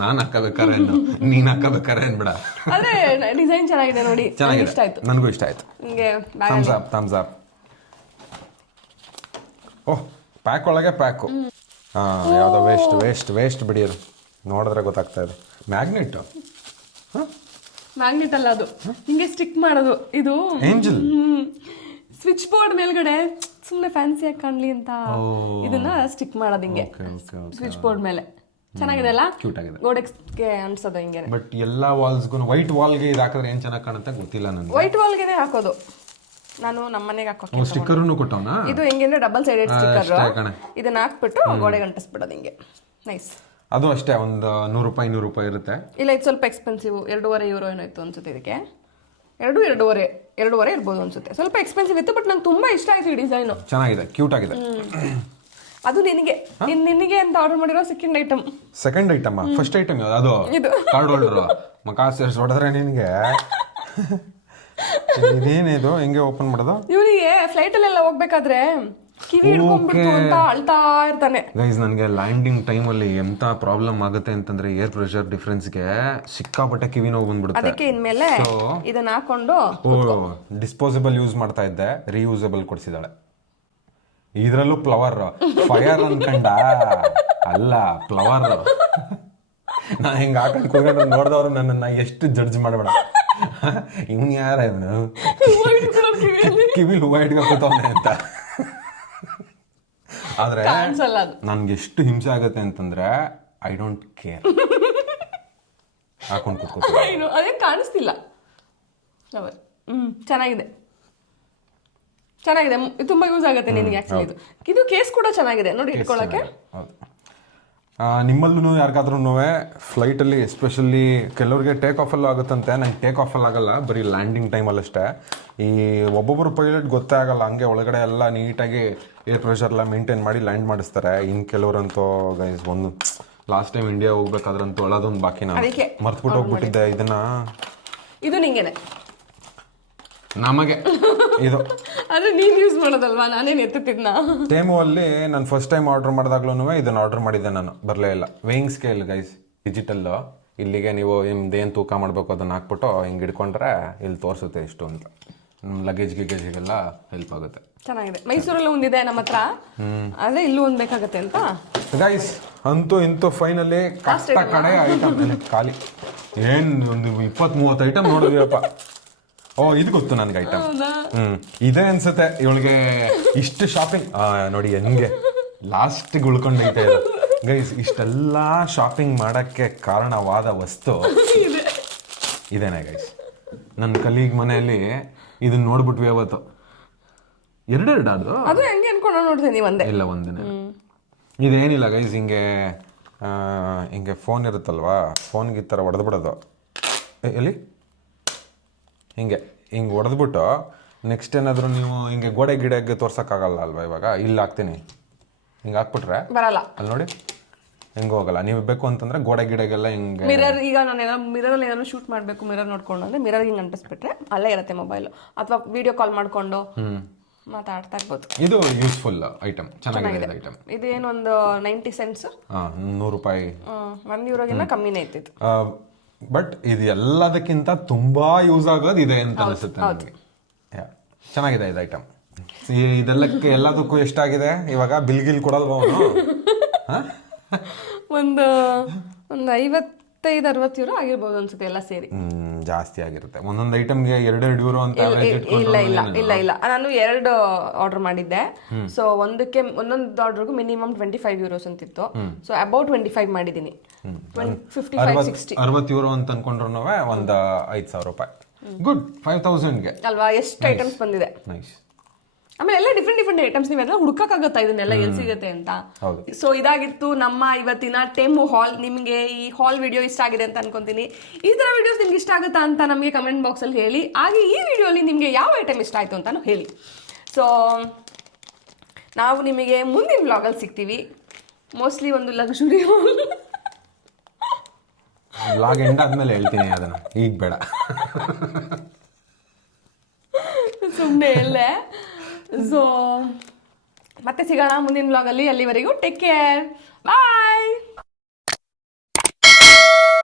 ನಾನು ಹಾಕಬೇಕಾರೆ ಅಂದು ನೀನ್ ಹಾಕಬೇಕಾರೆ ಅನ್ಬಿಡ ಆದ್ರೆ ಡಿಸೈನ್ ಚೆನ್ನಾಗಿದೆ ನೋಡಿ. ಚೆನ್ನಾಗಿ ಚೆನ್ನಾಗಿದೆ. ಇಷ್ಟ ಆಯ್ತು. ನನಗೂ ಇಷ್ಟ ಆಯ್ತು. ಹಿಂಗೆ thumbs up thumbs up oh pack ಒಳಗೆ ಪ್ಯಾಕು ಹಾಂ ಯಾವುದೋ ವೇಸ್ಟ್ ವೇಸ್ಟ್ ವೇಸ್ಟ್ ಬಿಡಿಯರು ನೋಡಿದ್ರೆ ಗೊತ್ತಾಗ್ತಾ ಇದೆ. ಮ್ಯಾಗ್ನೆಟ್ ಮ್ಯಾಗ್ನೆಟ್ ಅಲ್ಲ ಅದು. ಹಿಂಗೆ ಸ್ಟಿಕ್ ಮಾಡೋದು. ಇದು ಏಂಜಲ್ ಸ್ವಿಚ್ ಬೋರ್ಡ್ ಮೇಲ್ಗಡೆ ಸುಮ್ಮನೆ ಫ್ಯಾನ್ಸಿ ಆಗಿ ಕಾಣ್ಲಿ ಅಂತ ಇದನ್ನ ಸ್ಟಿಕ್ ಮಾಡೋದು ಹಿಂಗೆ. ಸ್ವಿಚ್ ಬೋರ್ಡ್ ಮೇಲೆ. ಚೆನ್ನಾಗಿದೆ ಅಲ್ಲ? ಕ್ಯೂಟ್ ಆಗಿದೆ. ಗೋಡೆಗೆ ಅನ್ಸೋದು ಹಿಂಗೆ ಬಟ್ ಎಲ್ಲ ವಾಲ್ಸ್ಗೂ ವೈಟ್ ವಾಲ್ಗೆ ಇದು ಹಾಕಿದ್ರೆ ಏನು ಚೆನ್ನಾಗಿ ಕಾಣುತ್ತೆ ಗೊತ್ತಿಲ್ಲ ನನಗೆ ವೈಟ್ ವಾಲ್ಗೆನೆ ಹಾಕೋದು. ನಾನು ನಮ್ಮ ಮನೆಗೆ ಹಾಕೋಕೆ ಸ್ಟಿಕ್ಕರ್ನು ಕೊಟ್ಟವನ? ಇದು ಹೆಂಗೆ ಡಬಲ್ ಸೈಡೆಡ್ ಸ್ಟಿಕ್ಕರ್. ಇದನ್ನ ಹಾಕ್ಬಿಟ್ಟು ಗೋಡೆಗೆ ಅಂಟಿಸ್ಬಿಡೋದು ಹಿಂಗೆ. ನೈಸ್ ಅದು ಅಷ್ಟೇ ಒಂದು ನೂರು ರೂಪಾಯಿ ನೂರು ರೂಪಾಯಿ ಇರುತ್ತೆ. ಇಲ್ಲ ಇದು ಸ್ವಲ್ಪ ಎಕ್ಸ್ಪೆನ್ಸಿವ್ ಎರಡೂವರೆ ಯೂರೋ ಏನೋ ಇತ್ತು ಅನ್ಸುತ್ತೆ ಇದಕ್ಕೆ. ಎರಡು ಎರಡೂವರೆ ಎರಡೂವರೆ ಇರ್ಬೋದು ಅನ್ಸುತ್ತೆ. ಸ್ವಲ್ಪ ಎಕ್ಸ್ಪೆನ್ಸಿವ್ ಇತ್ತು ಬಟ್ ನಂಗೆ ತುಂಬಾ ಇಷ್ಟ ಆಯ್ತು ಈ ಡಿಸೈನು ಚೆನ್ನಾಗಿದೆ ಕ್ಯೂಟ್ ಆಗಿದೆ. ಅದು ನಿನಗೆ ನಿನ್ ನಿನಗೆ ಅಂತ ಆರ್ಡರ್ ಮಾಡಿರೋ second item second item first item ಯಾವ್ದು? ಅದು? ಇದು. ಕಾರ್ಡ್ ಹೋಲ್ಡರ್ ಮಕ ಸೇರ್ಸಿ ಹೊಡೆದ್ರೆ ನಿನಗೆ? ಇದೇನಿದು? ಹೆಂಗೆ ಓಪನ್ ಮಾಡೋದು? ಇವನಿಗೆ ಫ್ಲೈಟ್ ಅಲ್ಲೆಲ್ಲ ಹೋಗ್ಬೇಕಾದ್ರೆ ಕಿವಿ ಹಿಡ್ಕೊಂಡ್ಬಿಡ್ತು ಅಂತ ಅಳ್ತಾ ಇರ್ತಾನೆ. ಗೈಸ್ ನನಗೆ ಲ್ಯಾಂಡಿಂಗ್ ಟೈಮಲ್ಲಿ ಎಂತ ಪ್ರಾಬ್ಲಮ್ ಆಗುತ್ತೆ ಅಂತಂದ್ರೆ ಏರ್ ಪ್ರೆಷರ್ ಡಿಫ್ರೆನ್ಸ್ಗೆ ಸಿಕ್ಕಾಪಟ್ಟೆ ಕಿವಿ ನೋವು ಬಂದ್ಬಿಡುತ್ತೆ. ಅದಕ್ಕೆ ಇನ್ಮೇಲೆ So- ಇದನ್ನ ಹಾಕೊಂಡು ಡಿಸ್ಪೋಸಬಲ್ ಯೂಸ್ ಮಾಡ್ತಾ ಇದ್ದೆ ರೀಯೂಸಬಲ್ ಕೊಡ್ಸಿದಾಳೆ ಇದ್ರಲ್ಲೂ ಫ್ಲವರ್ ಫೈರ್ ಅನ್ಕಂಡ. ಅಲ್ಲ ಫ್ಲವರ್ ನಾ ಹಿಂಗೆ ಹಾಕೊಂಡು ಕೂತ್ಕೊಂಡು ನೋಡಿದವರು ನನ್ನನ್ನ ಎಷ್ಟು ಜಡ್ಜ್ ಮಾಡಬೇಡ. ಇವನು ಯಾರ ಇವನು? ಕಿವಿಲಿ ಹೂವ ಇಟ್ಕೊಂಡು ಕೂತವನೆ ಅಂತ. ಆದ್ರೆ ಕಾಣಿಸಲ್ಲ ಅದು. ನನ್ಗೆ ಎಷ್ಟು ಹಿಂಸೆ ಆಗುತ್ತೆ ಅಂತಂದ್ರೆ ಐ ಡೋಂಟ್ ಕೇರ್ ಹಾಕೊಂಡು ಕೂತ್ಕೋತೀನಿ. ಏನು ಅದೇ ಕಾಣಿಸ್ತಿಲ್ಲ. ಹ್ಮ್ ಚೆನ್ನಾಗಿದೆ. ಚೆನ್ನಾಗಿದೆ. ಮ್- ತುಂಬಾ ಯೂಸ್ ಆಗುತ್ತೆ ನಿನಗೆ ಆಕ್ಚುಲಿ ಇದು. ಇದು ಕೇಸ್ ಕೂಡ ಚೆನ್ನಾಗಿದೆ. ನೋಡಿ ಇಟ್ಕೊಳ್ಳೋಕೆ ಹೌದು. ನಿಮ್ಮಲ್ಲೂ ಯಾರಿಗಾದ್ರೂ ಫ್ಲೈಟಲ್ಲಿ ಎಸ್ಪೆಷಲಿ ಕೆಲವರಿಗೆ ಟೇಕ್ ಆಫಲ್ಲೂ ಆಗುತ್ತಂತೆ. ನಂಗೆ ಟೇಕ್ ಆಫಲ್ಲಿ ಆಗಲ್ಲ. ಬರೀ ಲ್ಯಾಂಡಿಂಗ್ ಟೈಮಲ್ಲಿ ಅಷ್ಟೇ ಈ ಒಬ್ಬೊಬ್ಬರು ಪೈಲಟ್ ಗೊತ್ತೇ ಆಗಲ್ಲ. ಹಂಗೆ ಒಳಗಡೆ ಎಲ್ಲ ನೀಟಾಗಿ ಏರ್ ಪ್ರೆಷರ್ ಎಲ್ಲ ಮೇಂಟೈನ್ ಮಾಡಿ ಲ್ಯಾಂಡ್ ಮಾಡಿಸ್ತಾರೆ. ಇನ್ನು ಕೆಲವರಂತೂ ಗೈಸ್ ಒಂದು ಲಾಸ್ಟ್ ಟೈಮ್ ಇಂಡಿಯಾ ಹೋಗ್ಬೇಕಾದ್ರಂತೂ ಅಳದೊಂದು ಬಾಕಿ ನಾನು ಅದಕ್ಕೆ ಮರ್ತ್ಬಿಟ್ಟು ಹೋಗ್ಬಿಟ್ಟಿದ್ದೆ. ಇದನ್ನ ಇದು ನಿಂಗೇನೆ. ನಮಗೆ. ಇದು. ಅದು ನೀನ್ ಯೂಸ್ ಮಾಡೋದಲ್ವಾ? ನಾನೇನು ಎತ್ತುತ್ತಿದ್ನ? ಟೇಮು ಅಲ್ಲಿ ನಾನು ಫಸ್ಟ್ ಟೈಮ್ ಆರ್ಡರ್ ಮಾಡಿದಾಗ್ಲೂ ಇದನ್ನ ಆರ್ಡರ್ ಮಾಡಿದ್ದೆ ನಾನು. ಬರಲೇ ಇಲ್ಲ. ವೇಯಿಂಗ್ ಸ್ಕೇಲ್ ಗೈಸ್ ಡಿಜಿಟಲ್ ಇಲ್ಲಿಗೆ ನೀವು ನಿಮ್ದು ಏನು ತೂಕ ಮಾಡಬೇಕು ಅದನ್ನ ಹಾಕ್ಬಿಟ್ಟು ಹಿಂಗೆ ಹಿಡ್ಕೊಂಡ್ರೆ ಇಲ್ಲಿ ತೋರಿಸುತ್ತೆ ಇಷ್ಟು ಅಂತ ಲಗೇಜ್ ಗಿಗೇಜಿಗೆಲ್ಲ ಹೆಲ್ಪ್ ಆಗುತ್ತೆ. ಚೆನ್ನಾಗಿದೆ. ಮೈಸೂರಲ್ಲಿ ಒಂದಿದೆ ನಮ್ಮ ಹತ್ರ. ಆದ್ರೆ ಇಲ್ಲೂ ಒಂದು ಬೇಕಾಗುತ್ತೆ ಅಂತ? ಗೈಸ್ ಅಂತೂ ಇಂತೂ ಫೈನಲಿ ಕಷ್ಟ ಕಡೆ ಐಟಮ್ ಖಾಲಿ? ಏನ್ ಒಂದು ಇಪ್ಪತ್ತ್ ಮೂವತ್ತು ಐಟಮ್ ನೋಡಿದ್ವಿಯಪ್ಪ ಓ ಇದು ಗೊತ್ತು ನನ್ಗೆ ಐಟಮ್ ಹ್ಮ್ ಇದೇ ಅನ್ಸುತ್ತೆ ಇವಳಿಗೆ ಇಷ್ಟು ಶಾಪಿಂಗ್ ನೋಡಿ ಹೆಂಗೆ ಲಾಸ್ಟಿಗೆ ಉಳ್ಕೊಂಡೈತೆ ಇದು. ಗೈಸ್ ಇಷ್ಟೆಲ್ಲ ಶಾಪಿಂಗ್ ಮಾಡಕ್ಕೆ ಕಾರಣವಾದ ವಸ್ತು ಇದೇನೆ ಗೈಸ್ ನನ್ನ ಕಲೀಗ್ ಮನೆಯಲ್ಲಿ ಇದನ್ನ ನೋಡ್ಬಿಟ್ವಿ ಅವತ್ತು. ಎರಡೆರಡು ಅದು? ಅದು ಹೆಂಗೆ ಅನ್ಕೊಂಡು ನೋಡ್ತೀನಿ ಒಂದೇ. ಇಲ್ಲ ಒಂದಿನ. ಇದೇನಿಲ್ಲ ಗೈಸ್ ಹಿಂಗೆ ಆ, ಹಿಂಗೆ ಫೋನ್ ಇರುತ್ತಲ್ವಾ? ಫೋನ್ಗೆ ಈ ಥರ ಹೊಡೆದ್ಬಿಡೋದು ಎಲ್ಲಿ? ಹಿಂಗೆ ಹಿಂಗೆ ಹೊಡೆದ್ಬಿಟ್ಟು ನೆಕ್ಸ್ಟ್ ಏನಾದರೂ ನೀವು ಹಿಂಗೆ ಗೋಡೆ ಗಿಡಕ್ಕೆ ತೋರ್ಸೋಕ್ಕಾಗಲ್ಲ ಅಲ್ವಾ ಇವಾಗ? ಇಲ್ಲಿ ಹಾಕ್ತೀನಿ. ಹಿಂಗೆ ಹಾಕ್ಬಿಟ್ರೆ? ಬರಲ್ಲ. ಅಲ್ಲಿ ನೋಡಿ. ಹೆಂಗೆ ಹೋಗಲ್ಲ. ನೀವು ಬೇಕು ಅಂತಂದ್ರೆ ಗೋಡೆ ಗಿಡಗೆಲ್ಲ ಹಿಂಗೆ ಮಿರರ್ ಈಗ ನಾನು ಏನಾದ್ರು ಮಿರರ್ ಅಲ್ಲಿ ಏನಾದ್ರು ಶೂಟ್ ಮಾಡಬೇಕು ಮಿರರ್ ನೋಡ್ಕೊಂಡು ಅಂದ್ರೆ ಮಿರರ್ ಹಿಂಗ್ ಅಂಟಿಸ್ಬಿಟ್ರೆ ಅಲ್ಲೇ ಇರುತ್ತೆ ಮೊಬೈಲ್ ಅಥವಾ ವಿಡಿಯೋ ಕಾಲ್ ಮಾಡ್ಕೊಂಡು ಮಾತಾಡ್ತಾ ಇರ್ಬೋದು. ಇದು ಯೂಸ್ಫುಲ್ ಐಟಮ್ ಚೆನ್ನಾಗಿದೆ ಐಟಮ್ ಇದೇನು ಒಂದು ನೈಂಟಿ ಸೆಂಟ್ಸ್ ಹಾಂ ನೂರು ರೂಪಾಯಿ. ಒಂದು ಯೂರೋಗಿನ್ನ ಕಮ್ಮಿನೇ ಇತ್ತು ಇದು ಬಟ್ ಇದು ಎಲ್ಲದಕ್ಕಿಂತ ತುಂಬಾ ಯೂಸ್ ಆಗೋದು ಇದೆ ಅಂತ ಅನಿಸುತ್ತೆ ನನಗೆ. ಚೆನ್ನಾಗಿದೆ ಇದು ಐಟಮ್ ಇದೆಲ್ಲಕ್ಕೆ ಎಲ್ಲದಕ್ಕೂ ಎಷ್ಟಾಗಿದೆ? ಇವಾಗ ಬಿಲ್ ಗಿಲ್ ಕೊಡಲ್ವಾ ಅವನು? ಒಂದು ಒಂದು ಐವತ್ ಐವತ್ತೈದು ಅರವತ್ತು ಯೂರೋ ಆಗಿರ್ಬೋದು ಅನ್ಸುತ್ತೆ ಎಲ್ಲ ಸೇರಿ. ಜಾಸ್ತಿ ಆಗಿರುತ್ತೆ. ಒಂದೊಂದು ಐಟಮ್ಗೆ ಎರಡೆರಡು ಯೂರೋ ಅಂತ ಇಲ್ಲ ಇಲ್ಲ ಇಲ್ಲ ಇಲ್ಲ. ನಾನು ಎರಡು ಆರ್ಡರ್ ಮಾಡಿದ್ದೆ. ಸೊ ಒಂದಕ್ಕೆ ಒಂದೊಂದು ಆರ್ಡರ್ಗೂ ಮಿನಿಮಮ್ ಟ್ವೆಂಟಿ ಫೈವ್ ಯೂರೋಸ್ ಅಂತಿತ್ತು. ಸೊ ಅಬೌಟ್ ಟ್ವೆಂಟಿ ಫೈವ್ ಮಾಡಿದ್ದೀನಿ. ಫಿಫ್ಟಿ ಫೈವ್ ಸಿಕ್ಸ್ಟಿ ಅರವತ್ತು ಯೂರೋ ಅಂತ ಅನ್ಕೊಂಡ್ರು ಒಂದು ಐದು ಸಾವಿರ ರೂಪಾಯಿ. ಗುಡ್ ಫೈವ್ ತೌಸಂಡ್ಗೆ ಅಲ್ವಾ? ಎಷ್ಟು ಐಟಮ್ಸ್ ಬಂದಿದೆ? ನೈಸ್ ಆಮೇಲೆ ಎಲ್ಲ ಡಿಫ್ರೆಂಟ್ ಡಿಫ್ರೆಂಟ್ ಐಟಮ್ಸ್ ಎಲ್ಲ ಹುಡುಕಕ್ಕಾಗತ್ತಾ ಇದನ್ನೆಲ್ಲ ಎಲ್ಲಿ ಸಿಗುತ್ತೆ ಅಂತ. ಸೊ ಇದಾಗಿತ್ತು ನಮ್ಮ ಇವತ್ತಿನ ಟೆಮು ಹಾಲ್ ನಿಮಗೆ ಈ ಹಾಲ್ ವಿಡಿಯೋ ಇಷ್ಟ ಆಗಿದೆ ಅಂತ ಅನ್ಕೊಂತೀನಿ. ಈ ತರ ವಿಡಿಯೋಸ್ ನಿಮ್ಗೆ ಇಷ್ಟ ಆಗುತ್ತಾ ಅಂತ ನಮಗೆ ಕಮೆಂಟ್ ಬಾಕ್ಸ್ ಅಲ್ಲಿ ಹೇಳಿ. ಹಾಗೆ ಈ ವಿಡಿಯೋಲಿ ನಿಮಗೆ ಯಾವ ಐಟಮ್ ಇಷ್ಟ ಆಯ್ತು ಅಂತಾನು ಹೇಳಿ. ಸೊ ನಾವು ನಿಮಗೆ ಮುಂದಿನ ವ್ಲಾಗಲ್ಲಿ ಸಿಗ್ತೀವಿ. ಮೋಸ್ಟ್ಲಿ ಒಂದು ಲಕ್ಸುರಿ ಬ್ಲಾಗ್ ಎಂಡ್ ಆದ್ಮೇಲೆ ಹೇಳ್ತೀನಿ ಅದನ್ನ. ಈಗ ಬೇಡ. ಸುಮ್ಮನೆ ಎಲ್ಲೇ ಸೊ ಮತ್ತೆ ಸಿಗೋಣ ಮುಂದಿನ ವ್ಲಾಗಲ್ಲಿ ಅಲ್ಲಿವರೆಗೂ ಟೇಕ್ ಕೇರ್ ಬಾಯ್